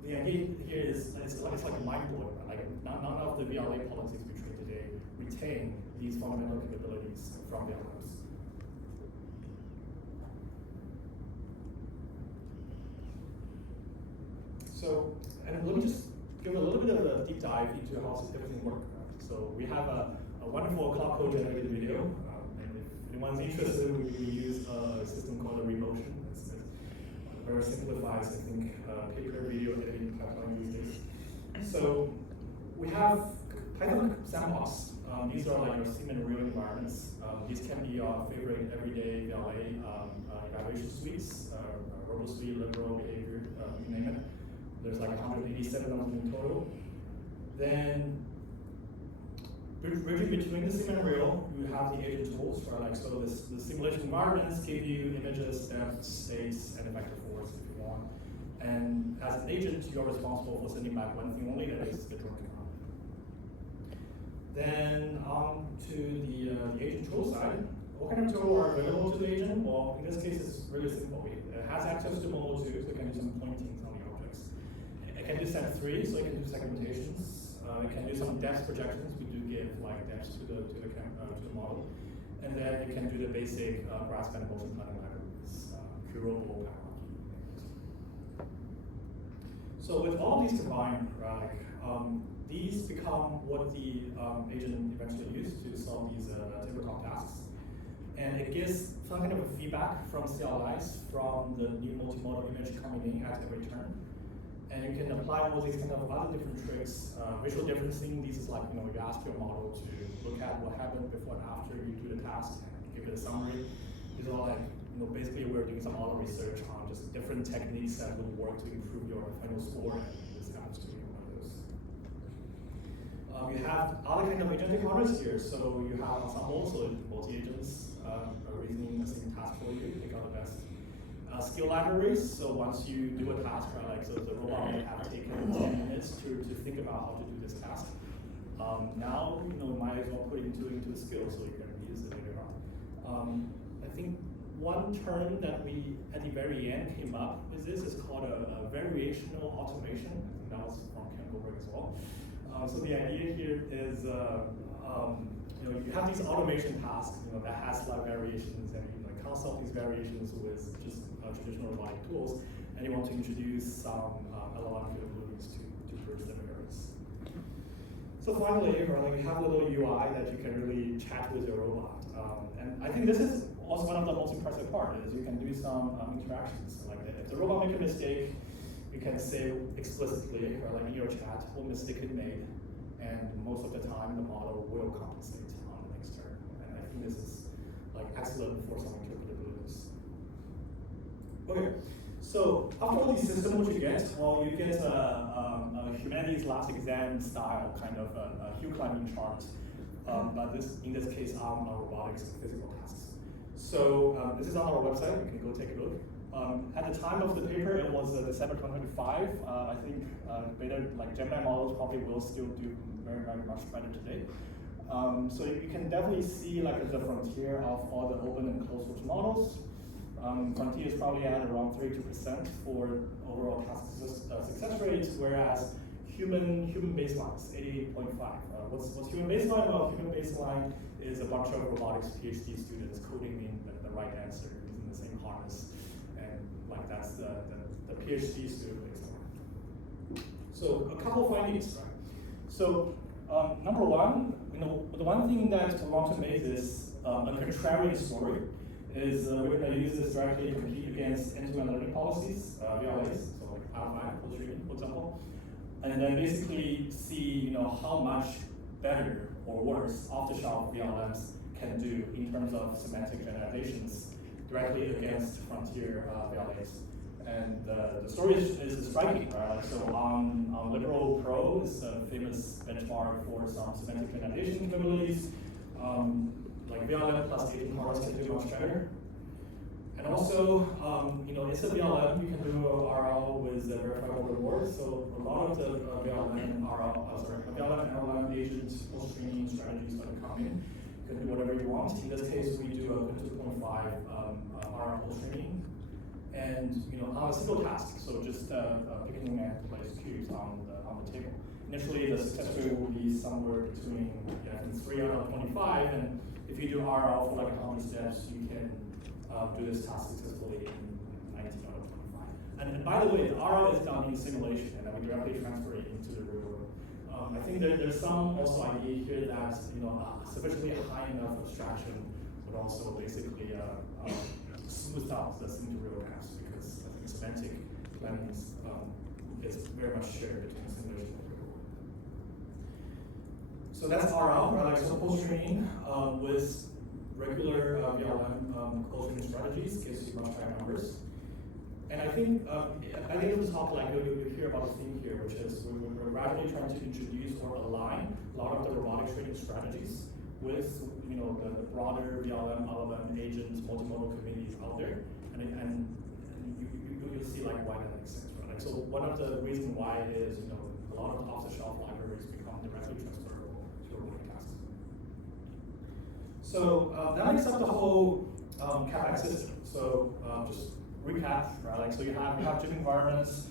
the idea here is it's like mind-blowing. Like none of the VLA policies we treat today retain these fundamental capabilities from VLMs. So, and let me just give a little bit of a deep dive into how everything works. So we have a wonderful cloud code generated video. And if anyone's interested, we use a system called a Remotion. It's very simplifies, I think, paper video editing pipeline these days. So we have Python sandbox. These are like your sim and real environments. These can be your favorite everyday VLA evaluation suites, RoboSuite, liberal behavior, you name it. There's like 187 of them in total. Then, bridging between the sim and real, you have the agent tools, right? Like, so the simulation environments give you images, depth, states, and effective force if you want. And as an agent, you're responsible for sending back one thing only, that is the drone command. Then on to the agent tool side. What kind of tools are available to the agent? Well, in this case, it's really simple. It has access to mobile too, so it can do some pointings on the objects. It can do SAM3, so it can do segmentations. It can do some depth projections. We do give like depth to the model, and then it can do the basic grassband motion planning libraries, curable hierarchy. So with all these combined, right, these become what the agent eventually uses to solve these tabletop tasks. And it gives some kind of a feedback from CLIs from the new multimodal image coming in at every turn. And you can apply all these kind of other different tricks. Visual differencing, this is like, you ask your model to look at what happened before and after you do the task and give it a summary. These are like, basically we're doing some model research on just different techniques that will work to improve your final score, and this happens to be one of those. You have other kind of agentic models here. So you have ensemble, so multi-agents are reasoning the same task for you, pick out the best. Skill libraries, so once you do a task, right, like so the robot may have taken 10 minutes to think about how to do this task. Now, might as well put it into the skill so you can use it later on. I think one term that we, at the very end, came up with this is called a variational automation. I think that was from Ken Goldberg as well. So the idea here is, you have these automation tasks, that has like variations, and you can't solve these variations with just traditional robotic tools, and you want to introduce some LLM capabilities to bridge the errors. So finally, we have a little UI that you can really chat with your robot, and I think this is also one of the most impressive part is you can do some interactions. Like if the robot makes a mistake, you can say explicitly, or like in your chat, what mistake it made, and most of the time the model will compensate on the next turn. And I think this is like excellent for some interpretabilities. Okay, so after all these systems, what you get? Well, you get a humanities last exam style kind of a hill climbing chart, but in this case on robotics and physical tasks. So this is on our website. You can go take a look. At the time of the paper, it was December 2025. I think better like Gemini models probably will still do very, very much better today. So you can definitely see like the frontier of all the open and closed source models. Frontier is probably at around 32% for overall task success rates, whereas human baselines, 88.5. What's human baseline? Well, human baseline is a bunch of robotics PhD students coding in the right answer using the same harness, and like that's the PhD student baseline. So a couple of findings, right? So number one, the one thing that I want to make this a contrarian story is we're going to use this directly to compete against end-to-end learning policies, VLAs, so like outline, post-treatment, for example, and then basically see how much better or worse off-the-shelf VLMs can do in terms of semantic generalizations directly against frontier VLAs. And the story is striking, right? So on Liberal Pro is a famous benchmark for some semantic generalization capabilities. like VLM plus agent harness can do much better. And also, it's a VLM, you can do RL with verifiable rewards. So a lot of the VLM and RLM agent post-training strategies that come in. You can do whatever you want. In this case, we do a 2.5 RL post-training. And on a single task, so just picking and place cubes on the table. Initially, the success rate will be somewhere between 3 out of 25, and if you do RL for like 100 steps, you can do this task successfully in 19 out of 25. And by the way, the RL is done in simulation, and then we directly transfer it into the real world. I think there's some also idea here that sufficiently high enough abstraction would also basically smooth out the real tasks, because I think semantic planning is very much shared between simulation and real world. So that's RL, right? So post-training with regular VLM post-training strategies gives you much higher numbers. And I think it was top, like you hear about the theme here, which is we're gradually trying to introduce or align a lot of the robotic training strategies with the broader VLM, LLM, agents, multimodal communities out there, and you'll see like why that makes sense, right? Like, so one of the reasons why is a lot of off-the-shelf libraries become directly transferable to robotic tasks. So that makes up the whole CapEx system. So just recap, right? Like, so you have different environments.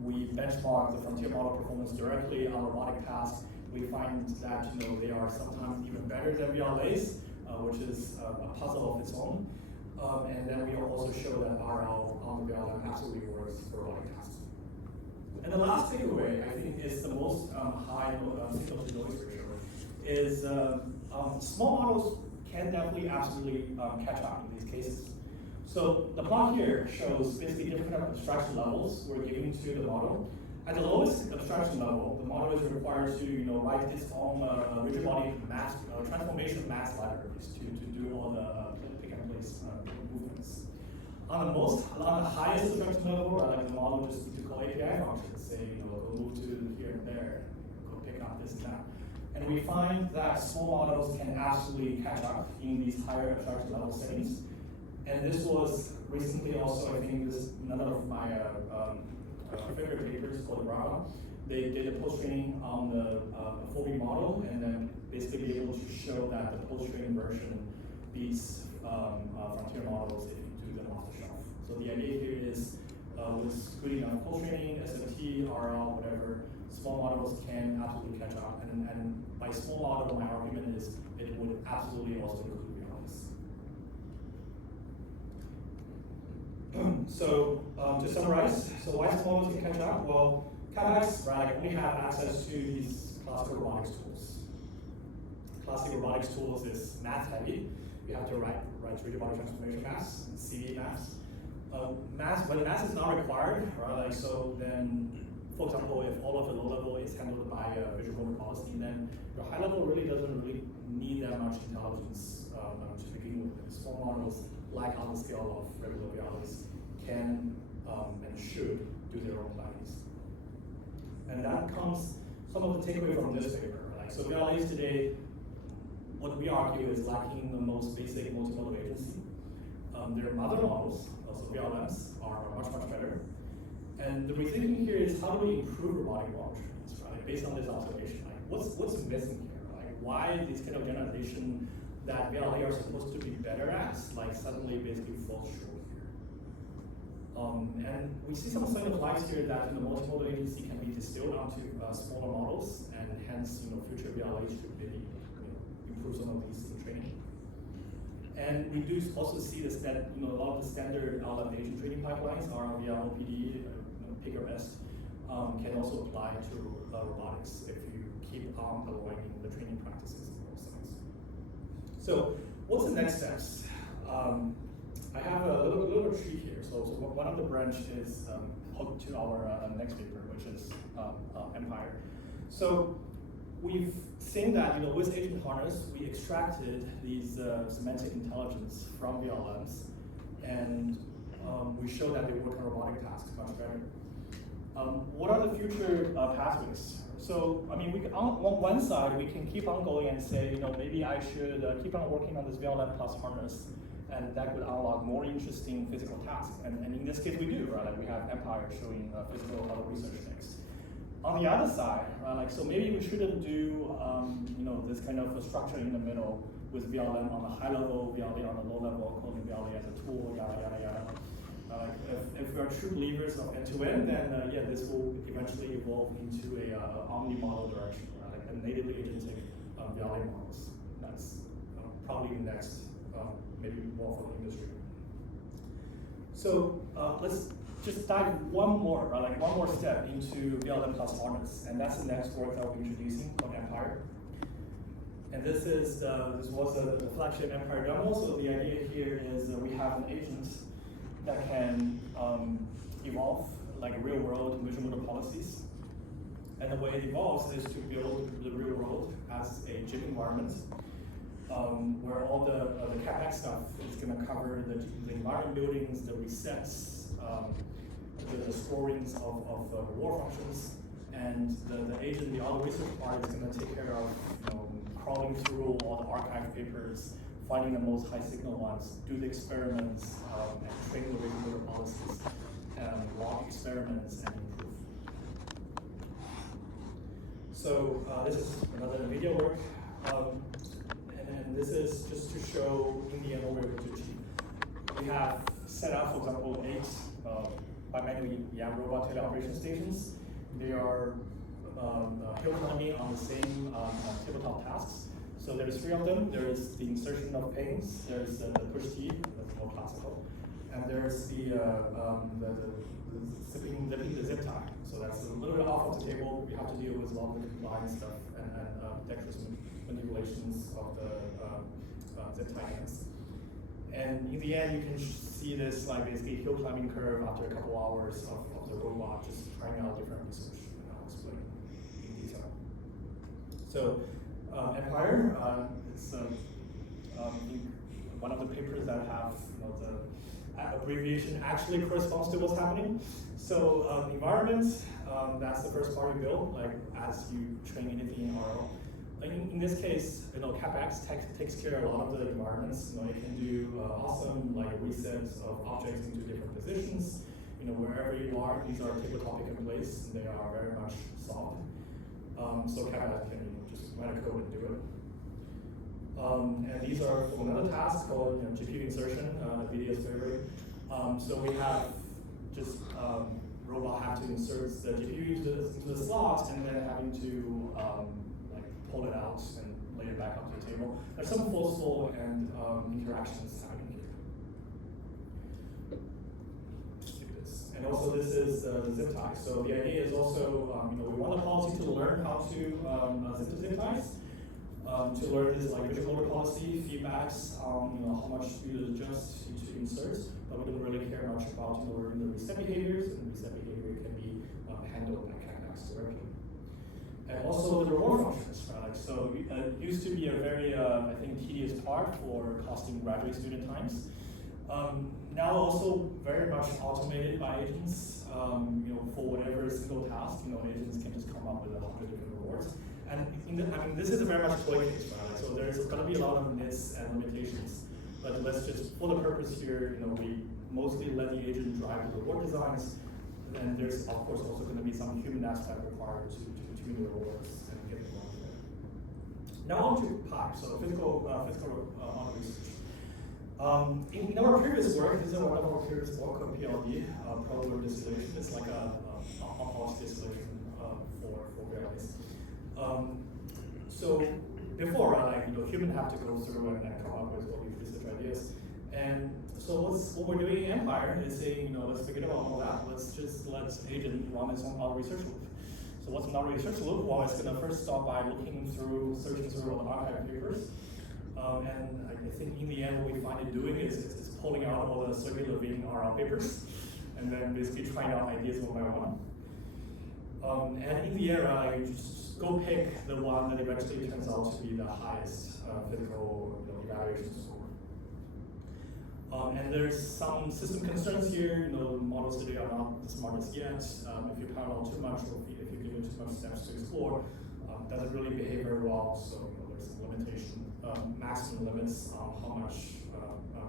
We benchmark the frontier model performance directly on robotic tasks. We find that they are sometimes even better than VLAs, which is a puzzle of its own. And then we also show that RL on the VLM absolutely works for robotic tasks. And the last takeaway, I think, is the most high signal-to-noise ratio, is small models can definitely absolutely catch up in these cases. So the plot here shows basically different abstraction levels we're giving to the model. At the lowest abstraction level, the model is required to write its own rigid body mass transformation mass libraries to do all the pick and place movements. On the highest abstraction level, like the model just needs to call API functions, say go move to here and there, go pick up this and that. And we find that small models can absolutely catch up in these higher abstraction level settings. And this was recently also, I think, this another of my favorite papers called Brava. They did a post-training on the 4B model, and then basically be able to show that the post-training version beats frontier models if you do them off the shelf. So the idea here is with good enough post-training, SMT, RL, whatever, small models can absolutely catch up. And by small model, my argument is it would absolutely also include So to summarize, so why small models can catch up? Well, CapEx, right, only have access to these classical robotics tools. Classical robotics tools is math heavy. You have to write rigid body transformation maths, CV maths. When math is not required, right? Like, so then, for example, if all of the low level is handled by visual mode policy, then your high level really doesn't really need that much intelligence to begin with. Small models, like on the scale of regular VLAs, can and should do their own plannings. And that comes some of the takeaway from this paper. Right? So VLAs today, what we argue is lacking the most basic multimodal agency. Their mother models, also VLMs, are much, much better. And the rethinking here is how do we improve robotic model trainings, right? Based on this observation, like what's missing here? Like why this kind of generalization that VLA are supposed to be better at, like suddenly basically falls short here. And we see some sign of life here that multimodal agency can be distilled onto smaller models, and hence future VLAs should maybe improve some of these in training. And we do also see this that a lot of the standard LLM agent training pipelines are via OPD, pick your best, can also apply to robotics if you keep on aligning the training practices on both sides. So what's the next steps? I have a little tree here. So one of the branch is hooked to our next paper, which is ENPIRE. So we've seen that with agent harness, we extracted these semantic intelligence from VLMs, and we show that they work on robotic tasks much better. What are the future pathways? So, I mean, on one side, we can keep on going and say, maybe I should keep on working on this VLM plus harness, and that could unlock more interesting physical tasks. And in this case, we do, right? Like we have ENPIRE showing physical auto research things. On the other side, right? So maybe we shouldn't do, this kind of a structure in the middle with VLM on the high level, VLM on the low level, calling VLM as a tool, yada yada yada. If we are true believers of end-to-end, then this will eventually evolve into a omni-model direction, right? Like a natively agentic VLM models. That's probably the next, maybe more for the industry. So let's just dive one more step into VLM plus harness, and that's the next work that we'll be introducing called ENPIRE. And this was the flagship ENPIRE demo. So the idea here is that we have an agent that can evolve like real-world measurable policies. And the way it evolves is to build the real world as a gym environment, where all the CapEx stuff is going to cover the environment buildings, the resets, the scorings of reward functions, and the agent, the auto research part is going to take care of crawling through all the archive papers, finding the most high signal ones, do the experiments, and train the regulatory policies, log experiments, and improve. So this is another video work, and this is just to show in the end what we're able to achieve. We have set up, for example, 8 bimanual YAM robot teleoperation stations. They are hill climbing on the same tabletop tasks. So there's 3 of them. There is the insertion of panes. There's the push T, that's more classical, and there's the zipping the zip tie. So that's a little bit off of the table. We have to deal with a lot of the compliance stuff and dexterous manipulations of the zip tie ends. And in the end, you can see this like basically hill climbing curve after a couple hours of the robot just trying out different research, and I'll explain in detail. So ENPIRE, it's one of the papers that have the abbreviation actually corresponds to what's happening. So environment, that's the first part you build, like as you train anything in RL. In this case, CapEx takes care of a lot of the environments. It can do awesome like resets of objects into different positions. Wherever you are, these are tabletop in place. They are very much solved. So CapEx can just write a code and do it. And these are from another task called GPU insertion, the VD's favorite. So we have just robot have to insert the GPU into the slot and then having to pull it out and lay it back onto the table. There's some forceful and interactions happening here. Let's do this. And also this is the zip tie. So the idea is also, we want the policy to learn how to zip the zip ties. To learn this like visual order policy, feedbacks, how much you adjust to insert, but we don't really care much about learning the reset behaviors, and reset behavior can be handled by CapEx directly. And also the reward functions, right? So it used to be a very, I think, tedious part for costing graduate student times. Now also very much automated by agents. For whatever single task, agents can just come up with 100 different rewards. And this is a very much toy case, right? So there's going to be a lot of nits and limitations. But let's just, for the purpose here, we mostly let the agent drive the reward designs. And there's, of course, also going to be some human aspect required to tune the rewards and get them on there. Now on to PIE, so physical auto research. In our previous work, this is one of our previous work on PLD, probability distillation. It's like a policy distillation for variables. So before, human have to go through and come up with all these research ideas. And so what we're doing in ENPIRE is saying, let's forget about all that. Let's agent run its own auto research loop. So what's an auto research loop? Well, it's going to first start by searching through all the archive papers. And I think in the end, what we find it doing is it's pulling out all the circular vein RL papers, and then basically trying out ideas one by one. And in the end, you just go pick the one that eventually turns out to be the highest physical evaluation score. And there's some system concerns here. Models today are not the smartest yet. If you parallel too much, or if you give it too much steps to explore, doesn't really behave very well. So there's some limitation, maximum limits on how much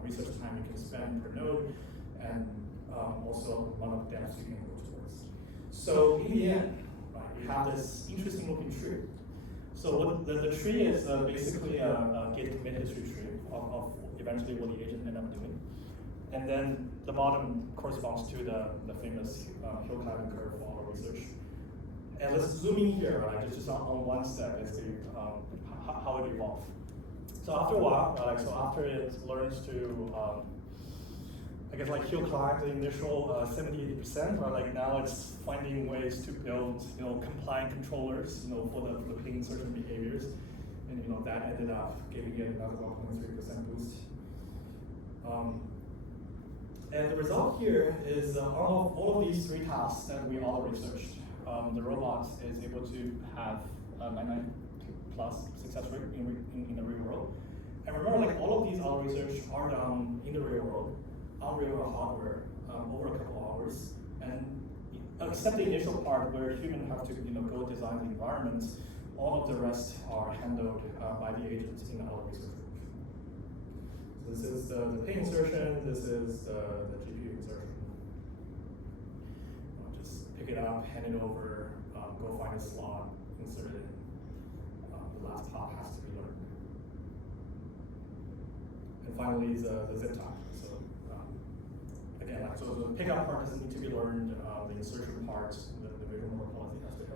research time you can spend per node, and also amount of depth you can go towards. So in the end, we have this interesting looking tree. So what the tree is basically a git commit history tree of eventually what the agent ended up doing. And then the bottom corresponds to the famous hill climbing curve for auto research. And let's zoom in here, right? Just on one step as to how it evolved. So after a while, so after it learns to, I guess hill climb the initial 70-80%, right? Now it's finding ways to build, compliant controllers, for the ping certain behaviors, and that ended up giving it another 1.3% boost. And the result here is all of these three tasks that we all researched. The robot is able to have 99+ success rate in the real world. And remember, all of these auto research are done in the real world, on real world hardware, over a couple of hours. And except the initial part where humans have to go design the environment, all of the rest are handled by the agents in the auto research group. So this is the ping insertion, this is the GPU insertion. Just pick it up, hand it over, go find a slot, insert it in. The last part has to be learned. And finally is the zip time. So again, so the pickup part doesn't need to be learned, the insertion part, the visual morphology has to go.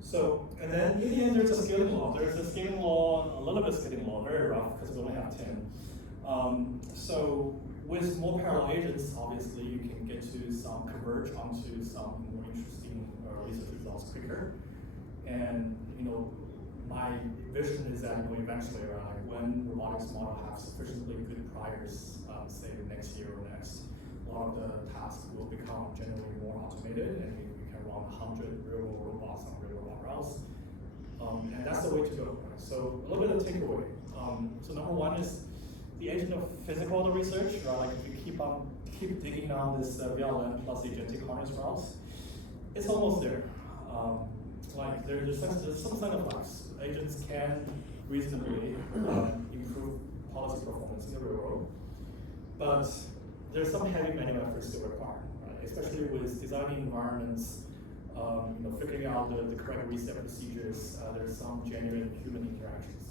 So, and then in the end, there's a scaling law. There's a scaling law, a little bit scaling law, very rough because we only have 10. So with more parallel agents, obviously you can get to some converge onto some more interesting research results quicker. And my vision is that eventually, when robotics model have sufficiently good priors, say next year or next, a lot of the tasks will become generally more automated, and we can run 100 real-world robots on real-world routes. And that's the way to go. Right? So a little bit of takeaway. So number one is the agent of physical auto research. Right? If you keep digging on this VLM plus agentic harness routes, it's almost there. There's some sign of life. Agents can reasonably improve policy performance in the real world, but there's some heavy manual efforts still required, right? Especially with designing environments, figuring out the correct reset procedures. There's some genuine human interactions.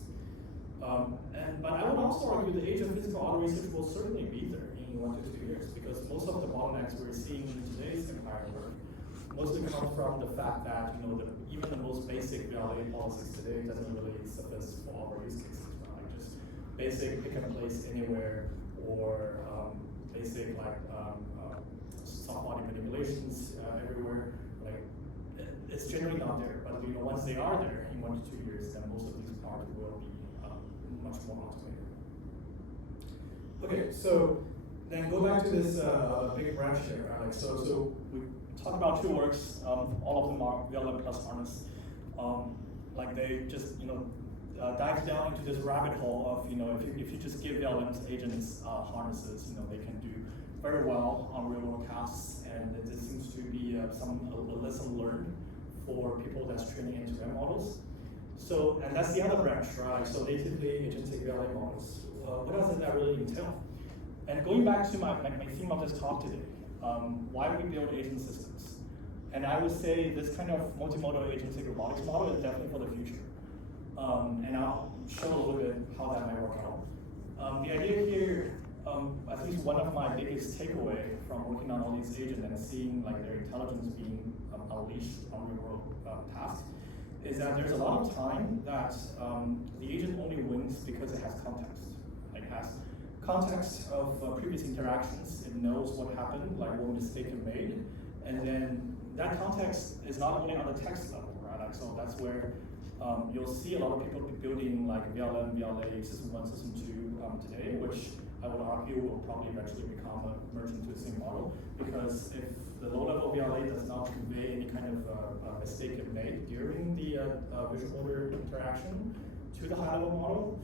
But I would also argue the age of physical auto research will certainly be there in 1 to 2 years, because most of the bottlenecks we're seeing in today's ENPIRE work mostly comes from the fact that even the most basic VLA policies today doesn't really suffice for all our use cases. Right? Just basic pick and place anywhere, or basic soft body manipulations everywhere. It's generally not there. But once they are there in 1 to 2 years, then most of these parts will be much more automated. Okay, so then go back to this big branch here. Right? So we talked about 2 works. All of them are VLM plus harness. They just dive down into this rabbit hole of if you just give VLM agents harnesses, they can do very well on real world tasks, and this seems to be a lesson learned for people that's training end-to-end models. So, and that's the other branch, right? So natively agentic VLA models. What does that really entail? And going back to my theme of this talk today, why do we build agent systems? And I would say this kind of multimodal agentic robotics model is definitely for the future. And I'll show a little bit how that might work out. The idea here, at least one of my biggest takeaway from working on all these agents and seeing their intelligence being unleashed on real world tasks, is that there's a lot of time that the agent only wins because it has context. It has context of previous interactions. It knows what happened, what mistake it made, and then that context is not only on the text level, right? So that's where you'll see a lot of people building VLM, VLA, System 1, System 2 today, which I would argue will probably eventually become merged into the same model, because if the low-level VLA does not convey any kind of mistake it made during the visual order interaction to the high-level model,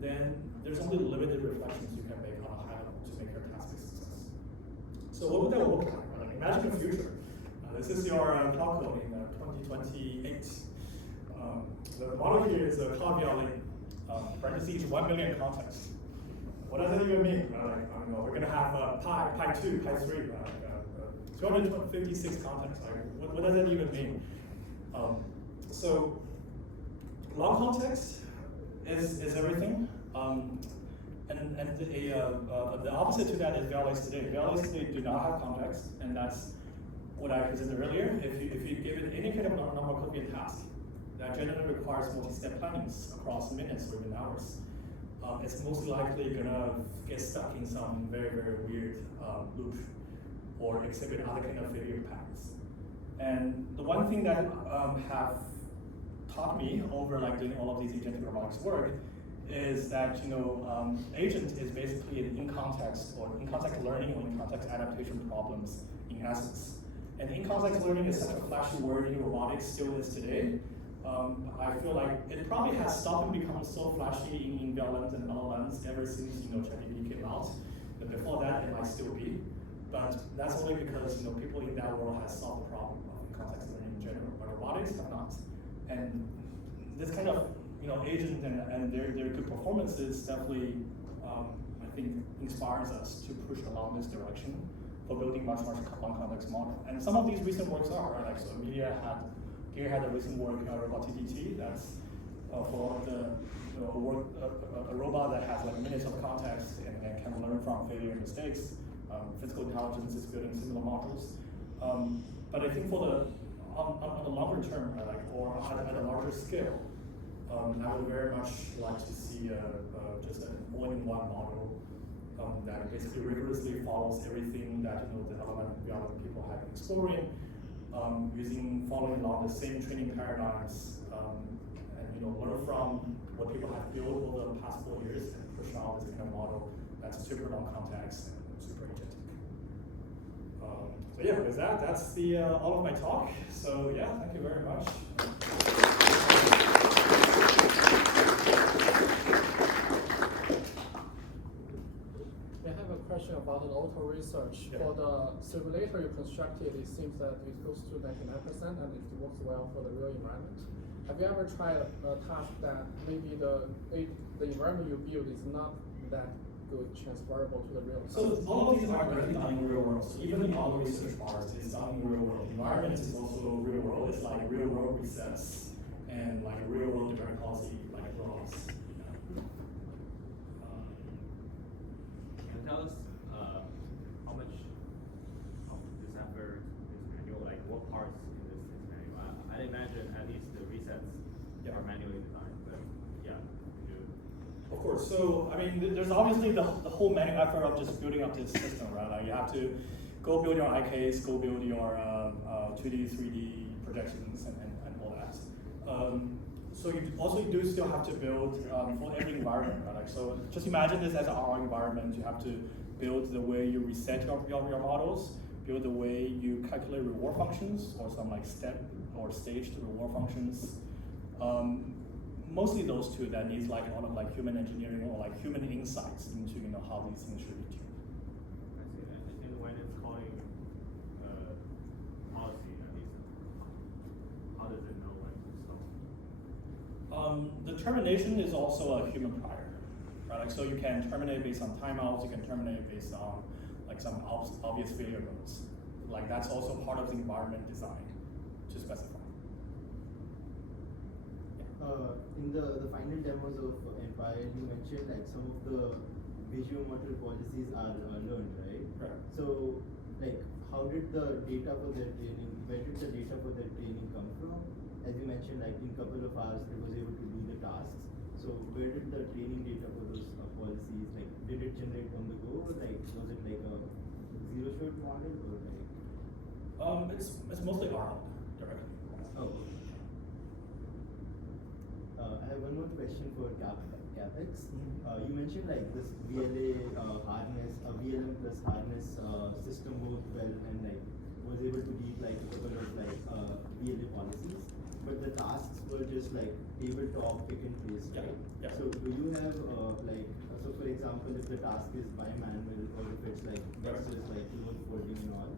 then there's only limited reflections you can make on a high level to make your task a success. So what would that look like? Like, imagine the future. This is your cloud code in 2028. The model here is a cloud VLA, parentheses 1 million context. What does that even mean? Like, I don't know, we're going to have pi 2, pi 3, 256 contexts. Like, what does that even mean? So long context is everything. And the opposite to that is VLAs today. VLAs today do not have context, and that's what I presented earlier. If you give it any kind of normal coding task that generally requires multi-step plannings across minutes or even hours, it's most likely gonna get stuck in some very, very weird loop or exhibit other kind of failure patterns. And the one thing that have taught me over like doing all of these agentic robotics work is that agent is basically an in-context or in-context learning or in-context adaptation problems in essence. And in-context learning is such a flashy word in robotics, still is today. I feel like it probably has stopped and become so flashy in VLMs and LLMs ever since ChatGPT came out. But before that, it might still be. But that's only because people in that world have solved the problem of in-context learning in general, but robotics have not. And this kind of agent and their good performances definitely, I think, inspires us to push along this direction for building much more long context model. And some of these recent works are, right? Like, so Gear had a recent work, Robotics, that's for a robot that has like minutes of context and can learn from failure and mistakes. Physical intelligence is building similar modules. But I think for on the longer term, or at a larger scale, I would very much like to see just an all-in-one model that basically rigorously follows everything that the LLM people have been exploring, following along the same training paradigms, and learn from what people have built over the past 4 years and push out this kind of model that's super long context and super agentic. So yeah, with that, that's all of my talk. So yeah, thank you very much. I have a question about the auto research. Yeah. For the simulator you constructed, it seems that it goes to 99% and it works well for the real environment. Have you ever tried a task that maybe the environment you build is not that good, transferable to the real world? So all of these are directly done in the real world. So even the auto research part is done in the real world. The environment is also real world. It's like real world resets and like real world direct policy like laws. Can you tell us how much of this effort is manual? Like what parts in this is manual? I imagine at least the resets are manually designed, but yeah, could you? Of course. So I mean, there's obviously the whole manual effort of just building up this system, right? Like you have to go build your IKs, go build your 2D, 3D projections, and all that. So you also do still have to build for every environment, right? Like, so just imagine this as our environment. You have to build the way you reset your models, build the way you calculate reward functions, or some like step or staged reward functions. Mostly those two that needs like a lot of like human engineering or like human insights into how these things should be tuned. I see. And when it's calling policy, at least, how does it know when to stop? The termination is also a human prior, right? Like, so you can terminate based on timeouts, you can terminate based on like some obvious failure modes. Like that's also part of the environment design to specify. In the final demos of ENPIRE, you mentioned like some of the visual-motor policies are learned, right? Right. So, like, how did the data for their training? Where did the data for their training come from? As you mentioned, like in a couple of hours, it was able to do the tasks. So, where did the training data for those policies? Like, did it generate on the go? Or like, was it like a zero-shot model, or like? It's mostly Arnold directly. Oh. I have one more question for CapEx. You mentioned like this VLA harness, VLM plus harness system worked well and like was able to beat like a couple of like VLA policies. but the tasks were just like tabletop pick and place, Yeah, right? yeah. So do you have so for example, if the task is by manual or if it's like just like coding and all,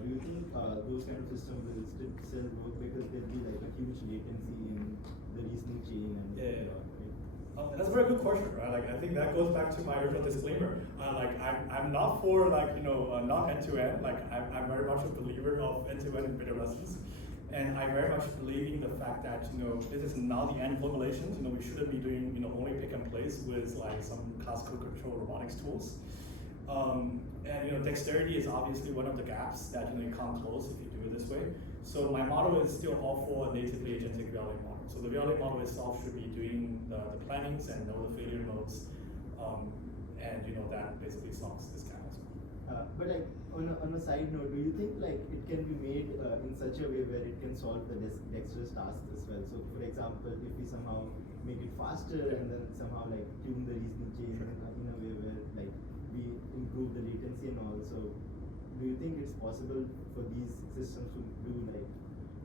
do you think those kind of systems will still work because there'll be like a huge latency in the reasoning chain and Yeah. right? That's a very good question, right? Like, I think that goes back to my original disclaimer. I'm not for not end-to-end. Like, I'm very much a believer of end-to-end and beta lessons. And I very much believe in the fact that, this is not the end formulations. We shouldn't be doing, only pick and place with like some classical control robotics tools. And dexterity is obviously one of the gaps that you can't close if you do it this way. So my model is still all for a natively agentic VLA model. So the VLA model itself should be doing the plannings and know the failure modes, and that basically solves this kind of stuff. But like on a side note, do you think like it can be made in such a way where it can solve the dexterous tasks as well? So for example, if we somehow make it faster and then somehow like tune the reasoning chain in a way where like we improve the latency and all. So do you think it's possible for these systems to do like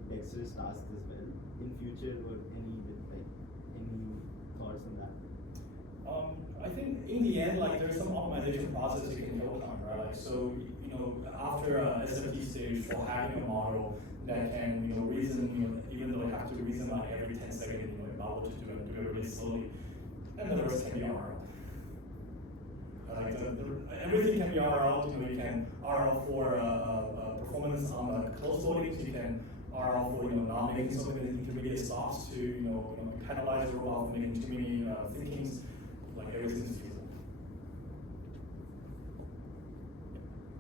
dexterous tasks as well in future, or any thoughts on that? I think in the end, like there's some optimization process you can go on, right? Like so, after a SFT stage for having a model that can, reason, even though it has to reason like every 10 seconds, about what to do and do it really slowly, and the rest can be RL. Like everything can be RL. You can RL for performance on the close loadings. You can RL for not making so many intermediate stops to penalize the robot for making too many thinkings. Like everything's feasible.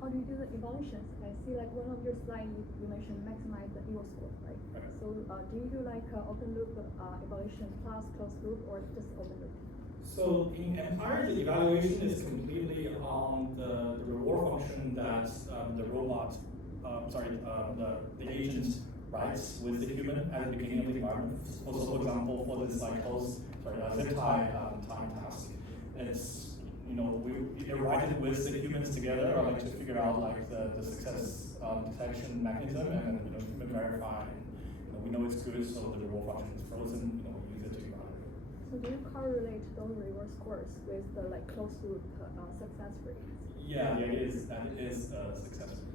How do you do the evaluations? I see like one of your slides you mentioned maximize the EVO score, right? Right. So do you do like open loop evaluation plus closed loop or just open loop? So in ENPIRE, the evaluation is completely on the reward function that the robot, the agent writes with the human at the beginning of the environment. Also, for example, for this like zip tie time task, it's we write it with the humans together, or like to figure out like the success detection mechanism, and then human verify. And, we know it's good, so the reward function is frozen. We use it to evaluate. So do you correlate those reward scores with the like closed loop success rate? Yeah, it is successful.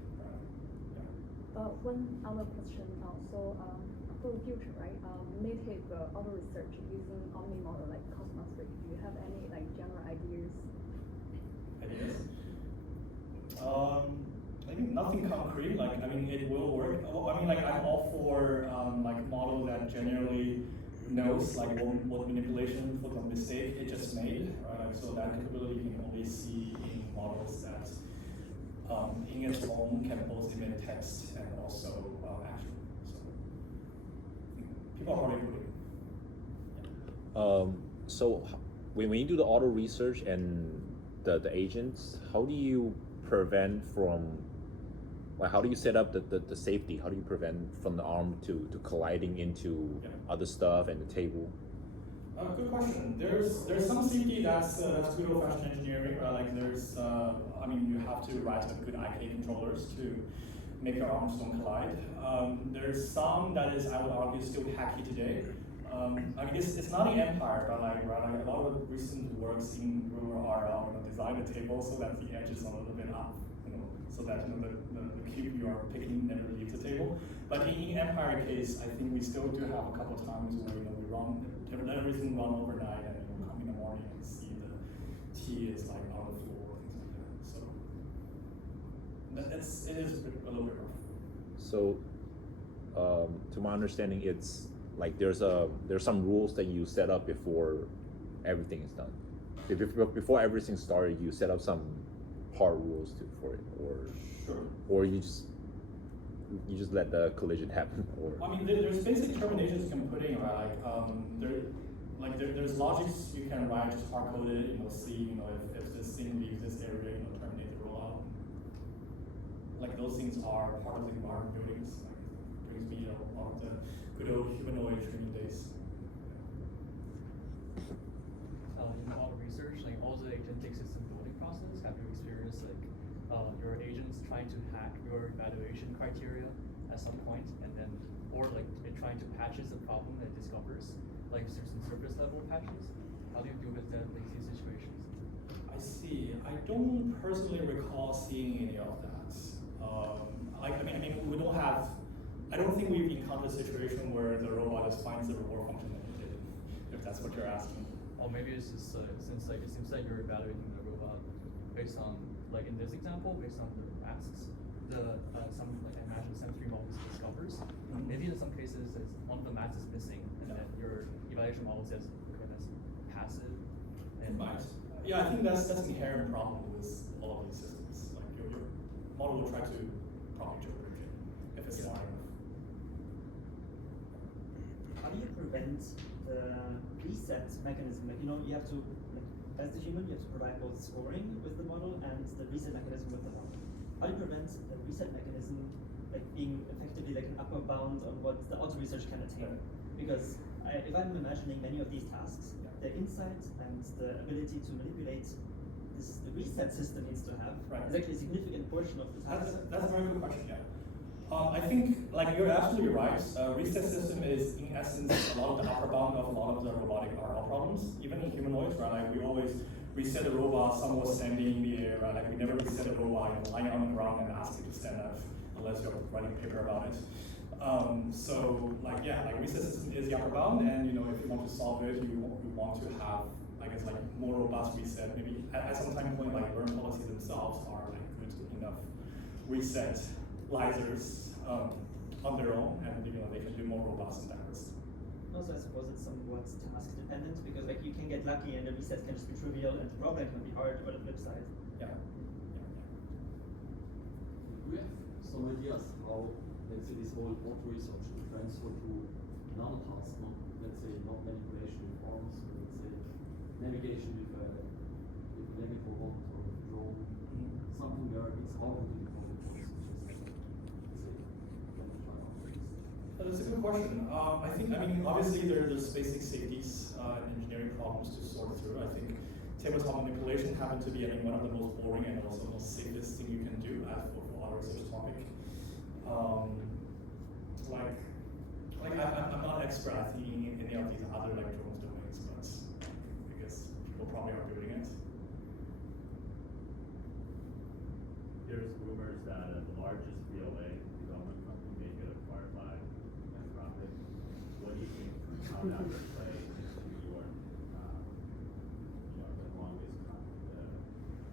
One other question also for the future, right? Native auto research using Omni model like Cosmos 3. Do you have any like general ideas? I think nothing concrete. Like it will work. I'm all for like model that generally knows like what manipulation for the mistake it just made, right? So that capability you can only see in models that in its own can both emit text and also action. So people are probably putting. So when you do the auto research and the agents, how do you prevent from, like, how do you set up the safety? How do you prevent from the arm to colliding into other stuff and the table? Good question. There's some safety that's good old-fashioned engineering, right? Like there's, you have to write good IK controllers to make your arms don't collide. There's some that is, I would argue, still hacky today. It's not in ENPIRE, but like a lot of recent works in Ruler are design a table so that the edge is a little bit up, so that the cube you are picking never leaves the table. But in ENPIRE case, I think we still do have a couple times where we let everything run overnight and come in the morning and see the T is like on the floor, things like that. So it is a little bit rough. So, to my understanding, it's like there's some rules that you set up before everything is done. Before everything started, you set up some hard rules for it, or you just let the collision happen. Or there's basic terminations you can put in, right? There's logics you can write, just hard code it. See, if this thing leaves this area, terminate the rollout. Like those things are part of the environment buildings. Like brings me a lot of the good old humanoid training days. In auto research, like all the agentic system building process, have you experienced your agents trying to hack your evaluation criteria at some point, and then or like it trying to patches a problem that it discovers, like certain surface level patches? How do you deal with that like these situations? I see. I don't personally recall seeing any of that. We don't have. I don't think we've encountered a situation where the robot just finds the reward function that it did. If that's what you're asking. Or maybe it's just since like it seems like you're evaluating the robot based on like in this example based on the asks, some like I imagine some three models discovers. Maybe in some cases it's one of the maths is missing, and then your evaluation model says okay that's passive. And Right. Yeah, I think that's an inherent problem with all of these systems. Like your model will try to prompt interpret it if it's smart enough. How do you prevent the reset mechanism? Like, you have to, like, as the human, you have to provide both scoring with the model and the reset mechanism with the model. How do you prevent the reset mechanism like being effectively like an upper bound on what the auto research can attain? Because if I'm imagining many of these tasks, the insight and the ability to manipulate the reset system needs to have is actually a significant portion of the task. That's a very good question, yeah. I think, like, you're absolutely right. Reset system is, in essence, a lot of the upper bound of a lot of the robotic RL problems, even in humanoids, right? Like, we always reset the robot somewhat standing in the air, right? Like, we never reset the robot lying on the ground and ask it to stand up, unless you're writing a paper about it. Reset system is the upper bound, and, if you want to solve it, you want to have, I guess, like, more robust reset. Maybe at some time point, like, learn policies themselves are, like, good enough reset lasers on their own, and they can be more robust in that respect. Also, I suppose it's somewhat task dependent because like you can get lucky and the reset can just be trivial and the problem can be hard, or the flip side. Yeah. We have some ideas how, let's say, this whole auto research will transfer to another task, let's say not manipulation with arms, but let's say navigation with a navigator robot or a drone, something where it's harder to do. That's a good question. Obviously there's basic safeties and engineering problems to sort through. I think tabletop manipulation happened to be one of the most boring and also most safest thing you can do for our research topic. I'm not an expert, I think, in any of these other drones domains, but I guess people probably are doing it. There's rumors that the largest BLA development company may get acquired by Anthropic. What do you think? How that would play into your, the longest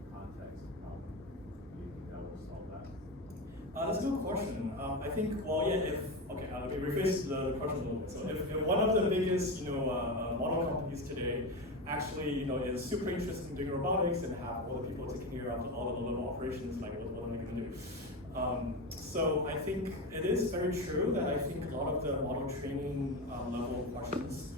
context of how do you think that will solve that? That's a good question. I think, let me rephrase the question a little bit. So if one of the biggest, model companies today actually, is super interested in doing robotics and have all the people taking care of all the low-level operations, like what are they going to do? So I think it is very true that I think a lot of the model training level questions,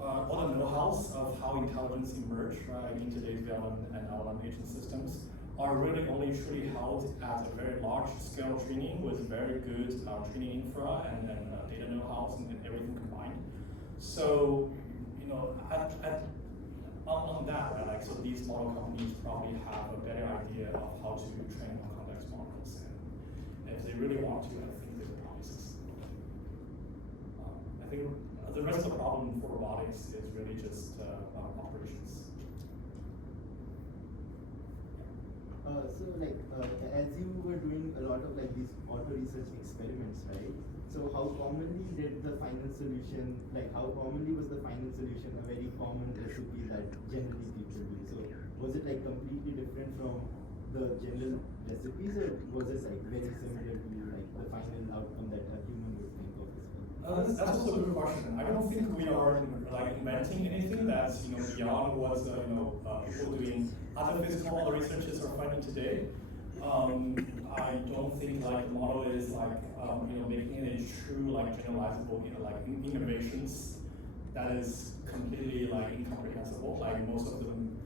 all the know-hows of how intelligence emerge, right, in today's VLM and LLM agent systems, are really only truly held at a very large scale training with very good training infra and data know-hows and everything combined. So, on that, right, so these model companies probably have a better idea of how to train on complex models, and if they really want to, I think they will probably succeed. I think the rest of the problem for robotics is really just operations. As you were doing a lot of these auto research experiments, right? So how commonly did the final solution, how commonly was the final solution a very common recipe that generally people do? So was it completely different from the general recipes, or was it very similar to the final outcome that a human would think of as well? That's also a good question. I don't think we are inventing anything that's beyond what people doing other physical researchers are finding today. I don't think the model is making it a true generalizable innovations that is completely incomprehensible. Most of them,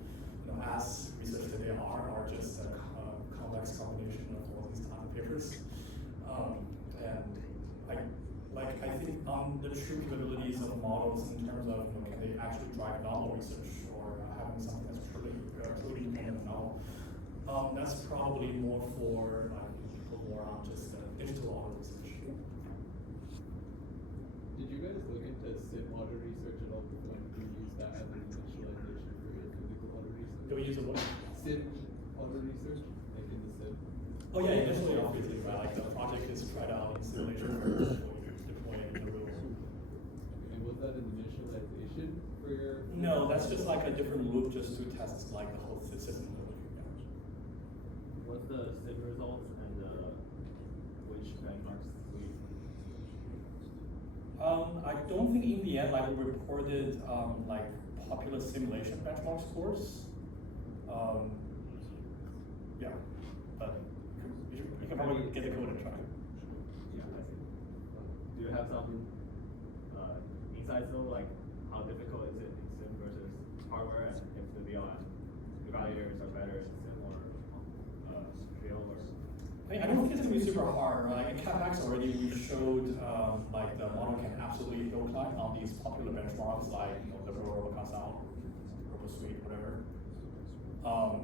as research that they are just a complex combination of all these other papers. I think the true capabilities of models in terms of can they actually drive novel research or having something that's truly independent novel. That's probably more for people who are on just digital auto research. auto research at all before we use that as an initialization for your physical auto research? Do we use a what? Sim auto research, like in the sim. Oh yeah, initially obviously, right? Like the project is spread out in simulation first before you deploy it in the real world. And was that an initialization for your? No, that's just like a different loop just to test like the whole system. What's the sim results and which benchmarks we use? I don't think in the end like we reported like popular simulation benchmark scores. Yeah, but you can probably get the code and try it. Yeah, I see. Do you have some insights though, like how difficult is it in sim versus hardware, and if the VLM evaluators are better in sim or real or? I don't think it's gonna be super hard. Like in CapEx already, we showed like the model can absolutely hill climb on these popular benchmarks like the Robotics, RoboSuite, whatever.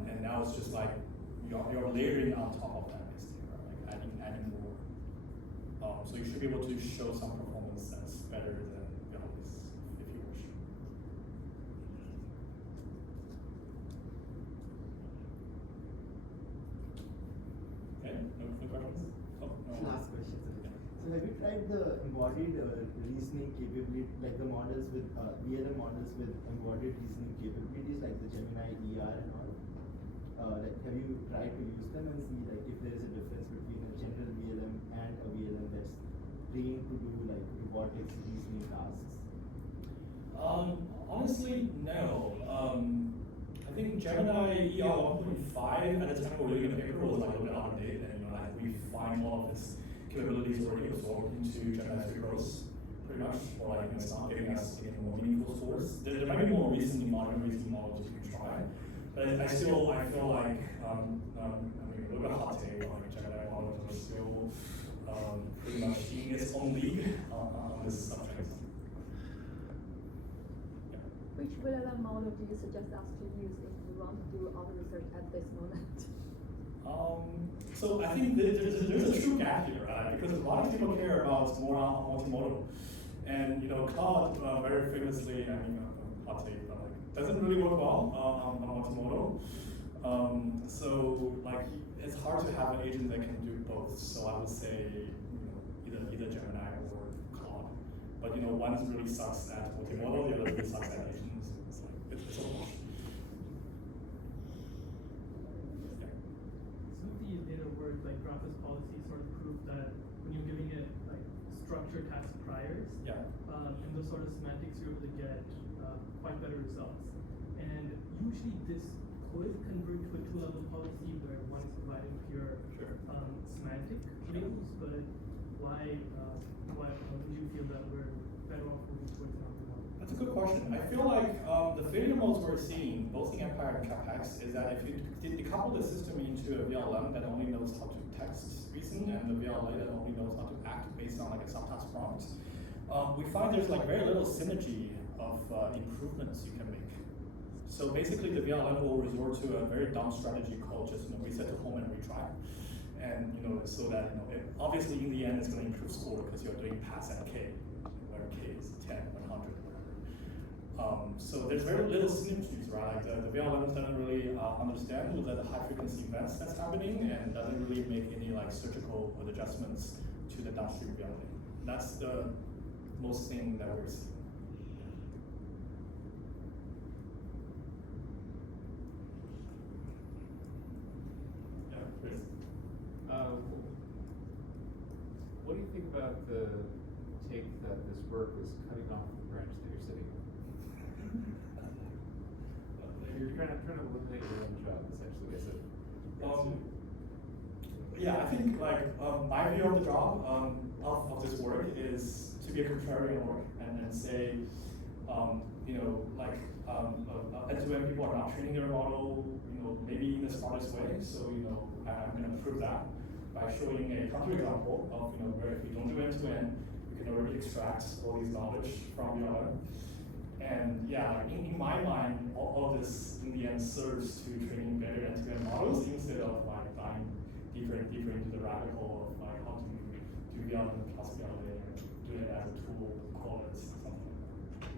And now it's just like you're layering on top of that basically, right? Like adding more. So you should be able to show some performance that's better than this if you wish. Okay, no questions? Oh, no. Last question. So have you tried the embodied reasoning capability, like the models with VLM models with embodied reasoning capabilities, like the Gemini ER and all? Like, have you tried to use them and see like if there is a difference between a general VLM and a VLM that's trained to do like robotics reasoning tasks? Honestly, no. I think Gemini ER 1.5 at the time we were doing the paper was like a little bit out of date, and like we find all of its capabilities already absorbed into Gemini 3 Pros, pretty much, or like it's not giving us any more meaningful scores. There might be more modern reasoning models you can try, but I feel like I mean a little bit hot take, like Gemini models are still pretty much in its own league on this subject. Which VLM model do you suggest us to use if we want to do our research at this moment? So I think there's a true gap here, right? Because a lot of people care about more on multimodal, and Claude very famously, I mean, hot take, but like doesn't really work well on multimodal. So like it's hard to have an agent that can do both. So I would say either Gemini or Claude. But one really sucks at multimodal, the other really sucks at agents. It's a wash. Some of the data work, like Graphics policy, sort of prove that when you're giving it like structured task priors, in those sort of semantics, you're able to get quite better results. And usually this could convert to a two-level policy where one is providing pure semantic labels, but why would you feel that we're better off moving towards an optimal? That's a good question. I feel like the failure modes we're seeing, both in ENPIRE and CapEx, is that if you decouple the system into a VLM that only knows how to text reason and the VLA that only knows how to act based on like a subtask prompt, we find there's like very little synergy of improvements you can make. So basically the VLM will resort to a very dumb strategy called just reset to home and retry. And so that obviously in the end it's going to improve score because you're doing pass at k, where k is 10, 100, whatever. So there's very little synergies, right? Like the VLM doesn't really understand the high frequency events that's happening and doesn't really make any like surgical adjustments to the downstream VLA. That's the most thing that we're seeing. Yeah, Chris. What do you think about the take that this work is cutting off the branch that you're sitting on? You're trying to eliminate your own job, essentially, as a yeah, I think like my view of the job of this work is to be a contrarian work and say, end-to-end people are not training their model, maybe in the smartest way. So I'm going to prove that by showing a counterexample of where if you don't do end-to-end, you can already extract all these knowledge from the other. And yeah, in my mind, all this in the end serves to training better end-to-end models instead of like diving deeper and deeper into the rabbit hole of like how to do VLM plus VLA and do it as a tool, call it something like that.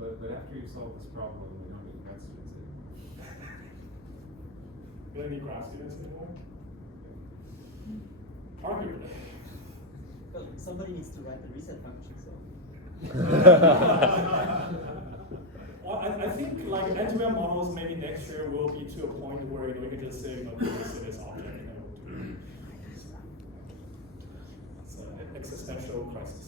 But after you solve this problem, we don't need grad students anymore. You don't need grad students anymore? Arguably. Well, somebody needs to write the reset function, so. Well, I think like end-to-end models maybe next year will be to a point where you can just say, reset this object and it will do it. It's an existential crisis.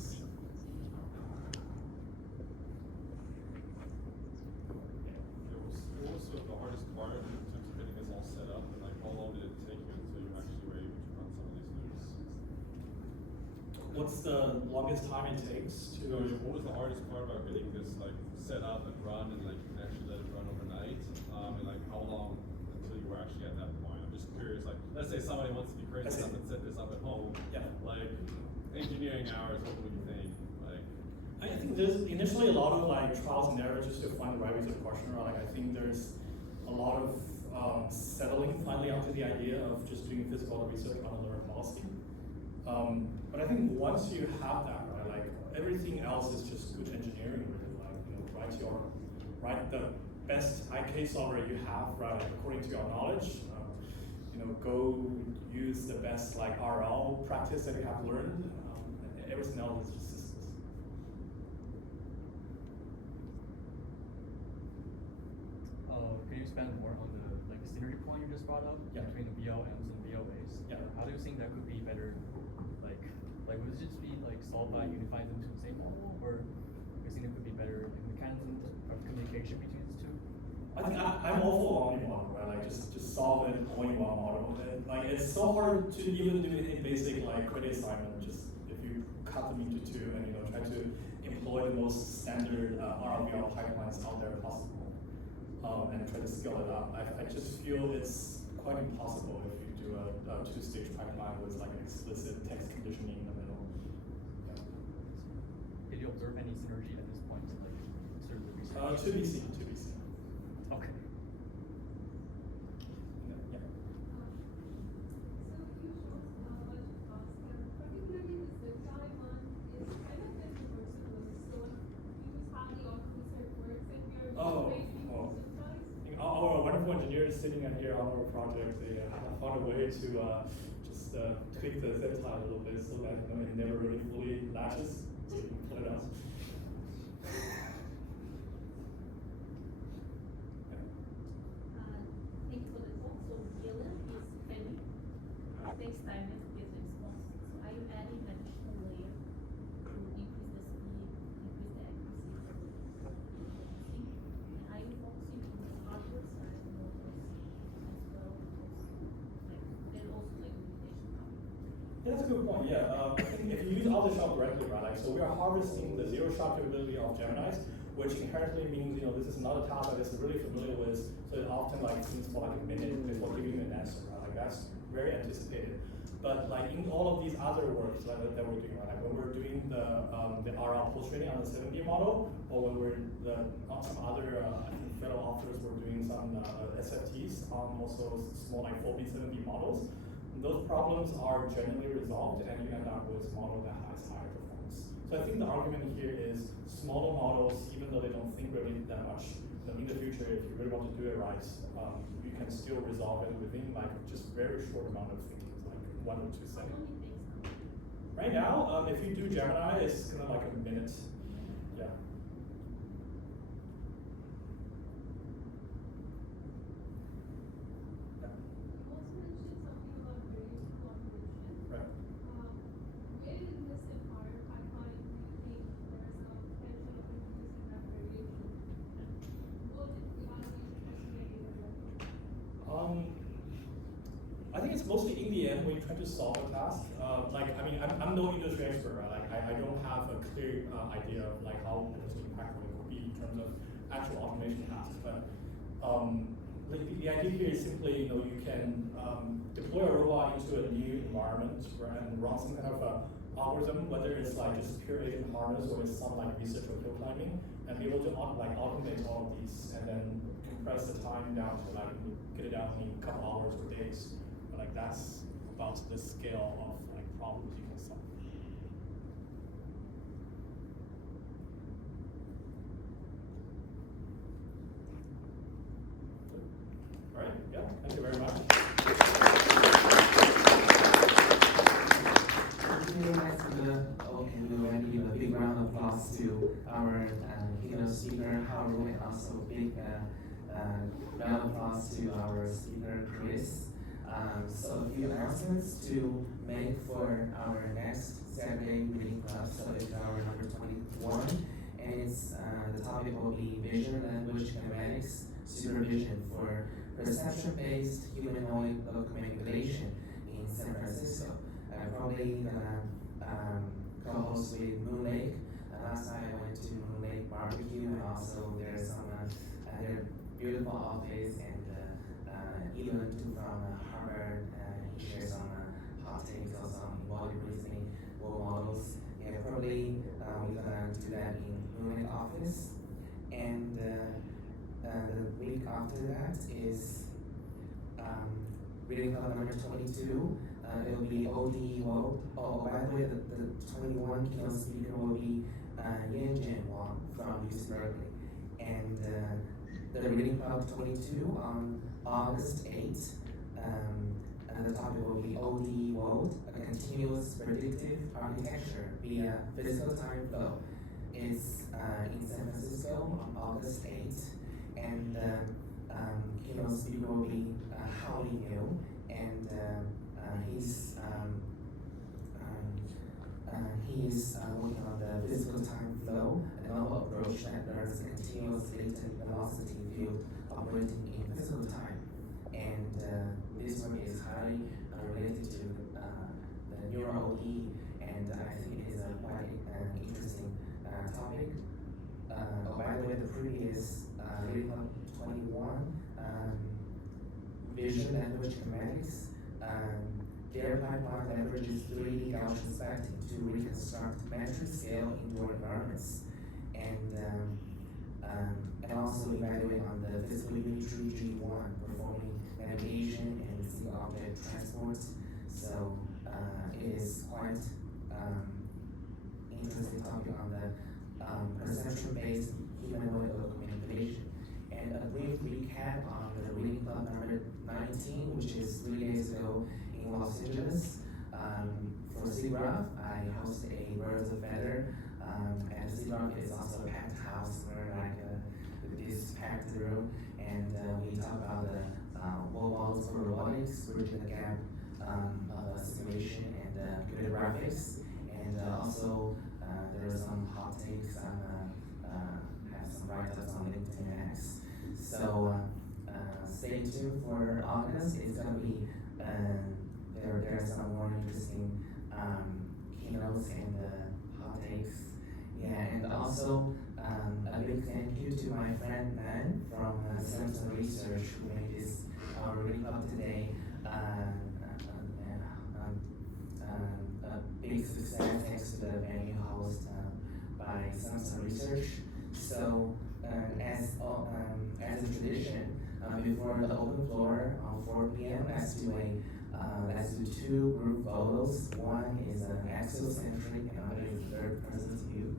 What was sort of the hardest part in terms of getting this all set up, and like how long did it take you until you actually were able to run some of these loops? What's the longest time it takes to? What was the hardest part about getting this like set up and run, and like you can actually let it run overnight? And like how long until you were actually at that point? I'm just curious. Like, let's say somebody wants to be crazy enough and set this up at home. Yeah. Like engineering hours. What would you think? Like. I think there's initially a lot of like trials and errors just to find the right way to question. Like I think there's a lot of settling finally onto the idea of just doing physical research on a learner policy. But I think once you have that, right, like everything else is just good engineering, really. Like write the best IK solver you have, right, like, according to your knowledge. Go use the best like RL practice that you have learned. Everything else is just systems. Can you expand more on the synergy point you just brought up between the VLMs and VLAs? Yeah. How do you think that could be better? Like would it just be solved by unifying them to the same model, or do you think there could be better mechanisms of communication between the two? I think I'm all for only model, right? Like just solve it only one model. And, like it's so hard to even do anything basic like credit assignment. Just if you cut them into two and try to employ the most standard RLVL pipelines out there possible, and try to scale it up. I just feel it's quite impossible if you do a two-stage pipeline with like an explicit text conditioning in the middle. Yeah. Did you observe any synergy at this point, through the research? To be seen. Okay. Yeah. So you showed a bunch of thoughts here, particularly the zip-tie one is kind of controversial. So use how the optimizer works and we are zip-ties. Our wonderful engineers sitting here on our project, they found a way to just tweak the zip tie a little bit so that it never really fully latches, so you can pull it out. Thank you for the talk. So VLM is failing. Takes time to get the response. So are you adding an additional layer to increase the speed, increase the accuracy of the processing? And are you focusing on the hardware side of models as well? There's also limitation coming. Yeah, that's a good point. Yeah, I think if you use off-the-shelf directly, right? Like, so we are harvesting the zero-shot capability of Gemini's, which inherently means this is not a task that is really familiar with. So it often seems for a minute before giving you an answer, right? Like that's very anticipated. But in all of these other works that we're doing, right? Like when we're doing the RL post-training on the 7D model, or when we're some other I think fellow authors were doing some SFTs on also small 4B 7B models. Those problems are generally resolved, and you end up with a model that has higher performance. So I think the argument here is smaller models, even though they don't think really that much, in the future, if you really want to do it right, you can still resolve it within just very short amount of thinking, like 1 or 2 seconds. Right now, if you do Gemini, it's kind of like a minute. Yeah. Right. Where in this ENPIRE pipeline do you think there's a potential of introducing that variation? What evaluation criteria? I think it's mostly in the end when you try to solve a task. I'm no industry expert, right? I don't have a clear idea of how most impactful it could be in terms of actual automation tasks. But the idea here is simply, you can deploy a robot into a new environment and run some kind of algorithm, whether it's just pure agent harness or it's some research or hill climbing, and be able to automate all of these and then compress the time down to get it out in a couple hours or days. But that's about the scale of problems you can solve. very much. Okay, we will give a big round of applause to our keynote speaker, Haru, and also big round of applause to our speaker, Chris. So a few announcements to make for our next Saturday reading club. So it's our number 21, and it's the topic will be vision, language, kinematics, supervision for perception-based humanoid local manipulation in San Francisco. Probably gonna co-host with Moon Lake. Last night I went to Moon Lake Barbecue, and also there's some their beautiful office, and Elon too from Harvard. He shares some hot takes also on embodied reasoning, role models. Yeah, probably we're gonna do that in Moon Lake office, and the week after that is reading club number 22. It will be OD Wo. Oh, by the way, the 21 keynote speaker will be Yan Jian Wang from UC Berkeley. And the reading club 22 on August 8th. And the topic will be OD Wo, a continuous predictive architecture via physical time flow. It's in San Francisco on August 8th. And keynote speaker will be Hao Liu, and he's working on the physical time flow, a novel approach that learns the continuous latent velocity field operating in physical time. And this work is highly related to the neuro OE, and I think it is a quite interesting topic. By the way, the previous reading club 21, vision, language, kinematics, their pipeline leverages 3D Gaussian spectrum to reconstruct metric scale indoor environments, and also evaluate on the physical unitary G1, performing navigation and single object transport. So it is quite interesting topic on the perception-based humanoid local manipulation. And a brief recap on the reading club number 19, which is 3 days ago in Los Angeles. For SIGGRAPH, I host a Birds of Feather, and SIGGRAPH is also a packed house where this packed room, and we talk about the role models for robotics, bridging the gap of simulation and computer graphics, and also there are some hot takes on have some write-ups on LinkedIn and X. So stay tuned for August. It's gonna be there are some more interesting keynotes and hot takes. Yeah, and also a big thank you to my friend Man from Samsung Research who made this reading club today a big success thanks to the venue host by Samsung Research. So as a tradition, before the open floor on 4 p.m., let's do two group photos. One is an axocentric and another is third person view.